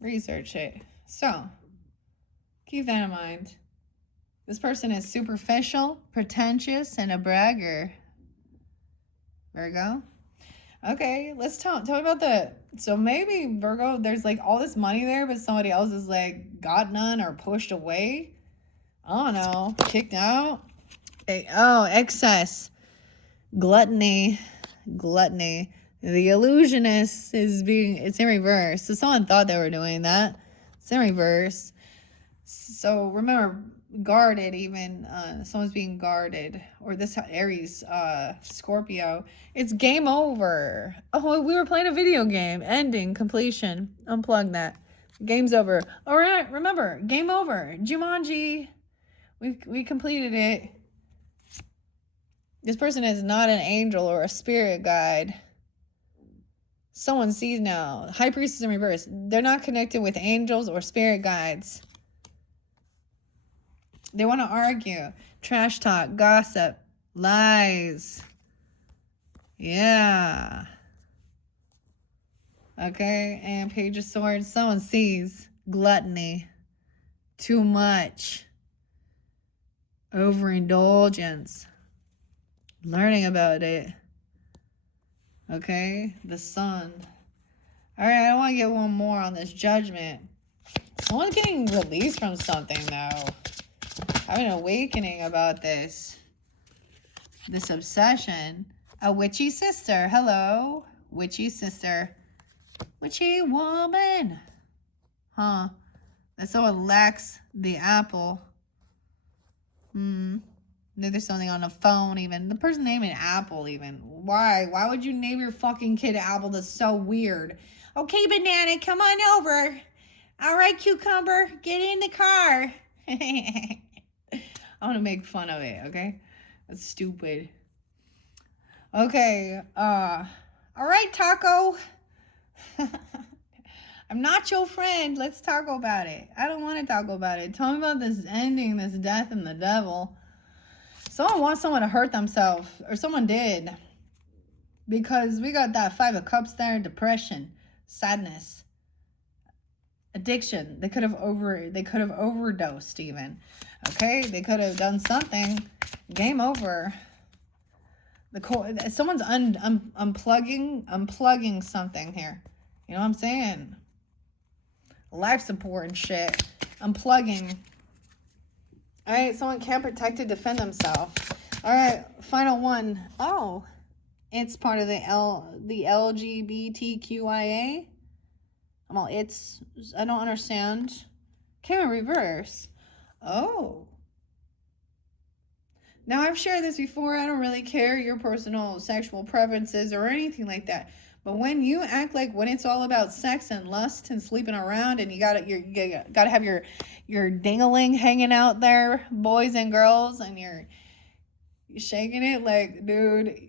Research it. So, keep that in mind. This person is superficial, pretentious, and a bragger. Virgo. Okay, let's tell me about so maybe Virgo, there's like all this money there, but somebody else is like got none or pushed away. I don't know, kicked out. Excess. Gluttony. The illusionist it's in reverse. So someone thought they were doing that. It's in reverse. So remember, guarded even. Someone's being guarded. Or this Aries, Scorpio. It's game over. Oh, we were playing a video game. Ending, completion. Unplug that. Game's over. All right, remember, game over. Jumanji. We completed it. This person is not an angel or a spirit guide. Someone sees now. High Priestess in reverse. They're not connected with angels or spirit guides. They want to argue. Trash talk. Gossip. Lies. Yeah. Okay. And Page of Swords. Someone sees. Gluttony. Too much. Overindulgence. Learning about it. Okay, the Sun. All right, I want to get one more on this Judgment. Someone's getting released from something, though. Having an awakening about this obsession. A witchy sister. Hello, witchy sister. Witchy woman. Huh. That someone lacks the apple. There's something on the phone even. The person naming Apple even. Why? Why would you name your fucking kid Apple? That's so weird. Okay, banana, come on over. All right, cucumber, get in the car. I want to make fun of it, okay? That's stupid. Okay, all right, Taco. I'm not your friend. Let's talk about it. I don't want to talk about it. Tell me about this ending, this death and the devil. Someone wants someone to hurt themselves, or someone did, because we got that 5 of Cups there. Depression, sadness, addiction. They could have overdosed even. Okay, they could have done something. Game over. Someone's unplugging something here. You know what I'm saying? Life support and shit. Unplugging. All right, someone can't protect to defend themselves. All right, final one. Oh, it's part of the LGBTQIA. I don't understand. Came in reverse. Oh. Now, I've shared this before. I don't really care your personal sexual preferences or anything like that. But when you act like when it's all about sex and lust and sleeping around and you gotta have your ding-a-ling hanging out there, boys and girls, and you're shaking it like, dude,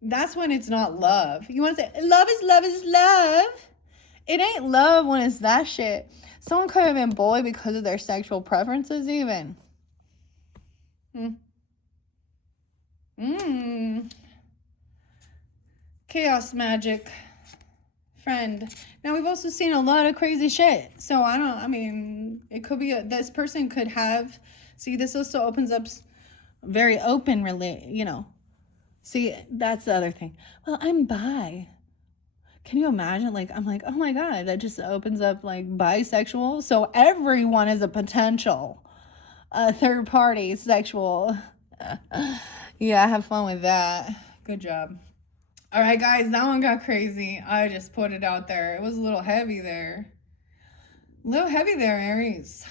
that's when it's not love. You want to say, love is love is love. It ain't love when it's that shit. Someone could have been bullied because of their sexual preferences even. Chaos magic. Friend. Now, we've also seen a lot of crazy shit. So, it could be, this person could have, see, this also opens up very open, see, that's the other thing. Well, I'm bi. Can you imagine? Like, I'm like, oh my God, that just opens up like bisexual. So everyone is a potential third party sexual. Yeah, have fun with that. Good job. All right, guys, that one got crazy. I just put it out there. It was a little heavy there. A little heavy there, Aries.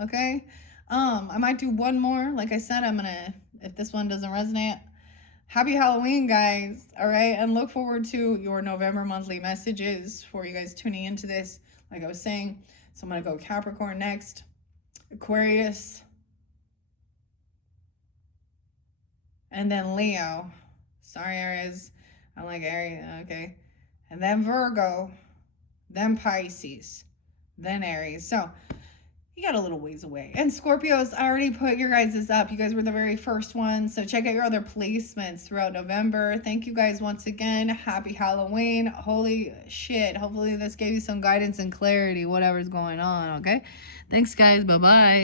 Okay. I might do one more. Like I said, I'm gonna, if this one doesn't resonate, happy Halloween, guys. All right. And look forward to your November monthly messages for you guys tuning into this. Like I was saying, so I'm going to go Capricorn next, Aquarius, and then Leo. Sorry, Aries. I like Aries. Okay. And then Virgo, then Pisces, then Aries. So you got a little ways away. And Scorpios, I already put your guys' up. You guys were the very first ones. So check out your other placements throughout November. Thank you guys once again. Happy Halloween. Holy shit. Hopefully this gave you some guidance and clarity, whatever's going on, okay? Thanks, guys. Bye-bye.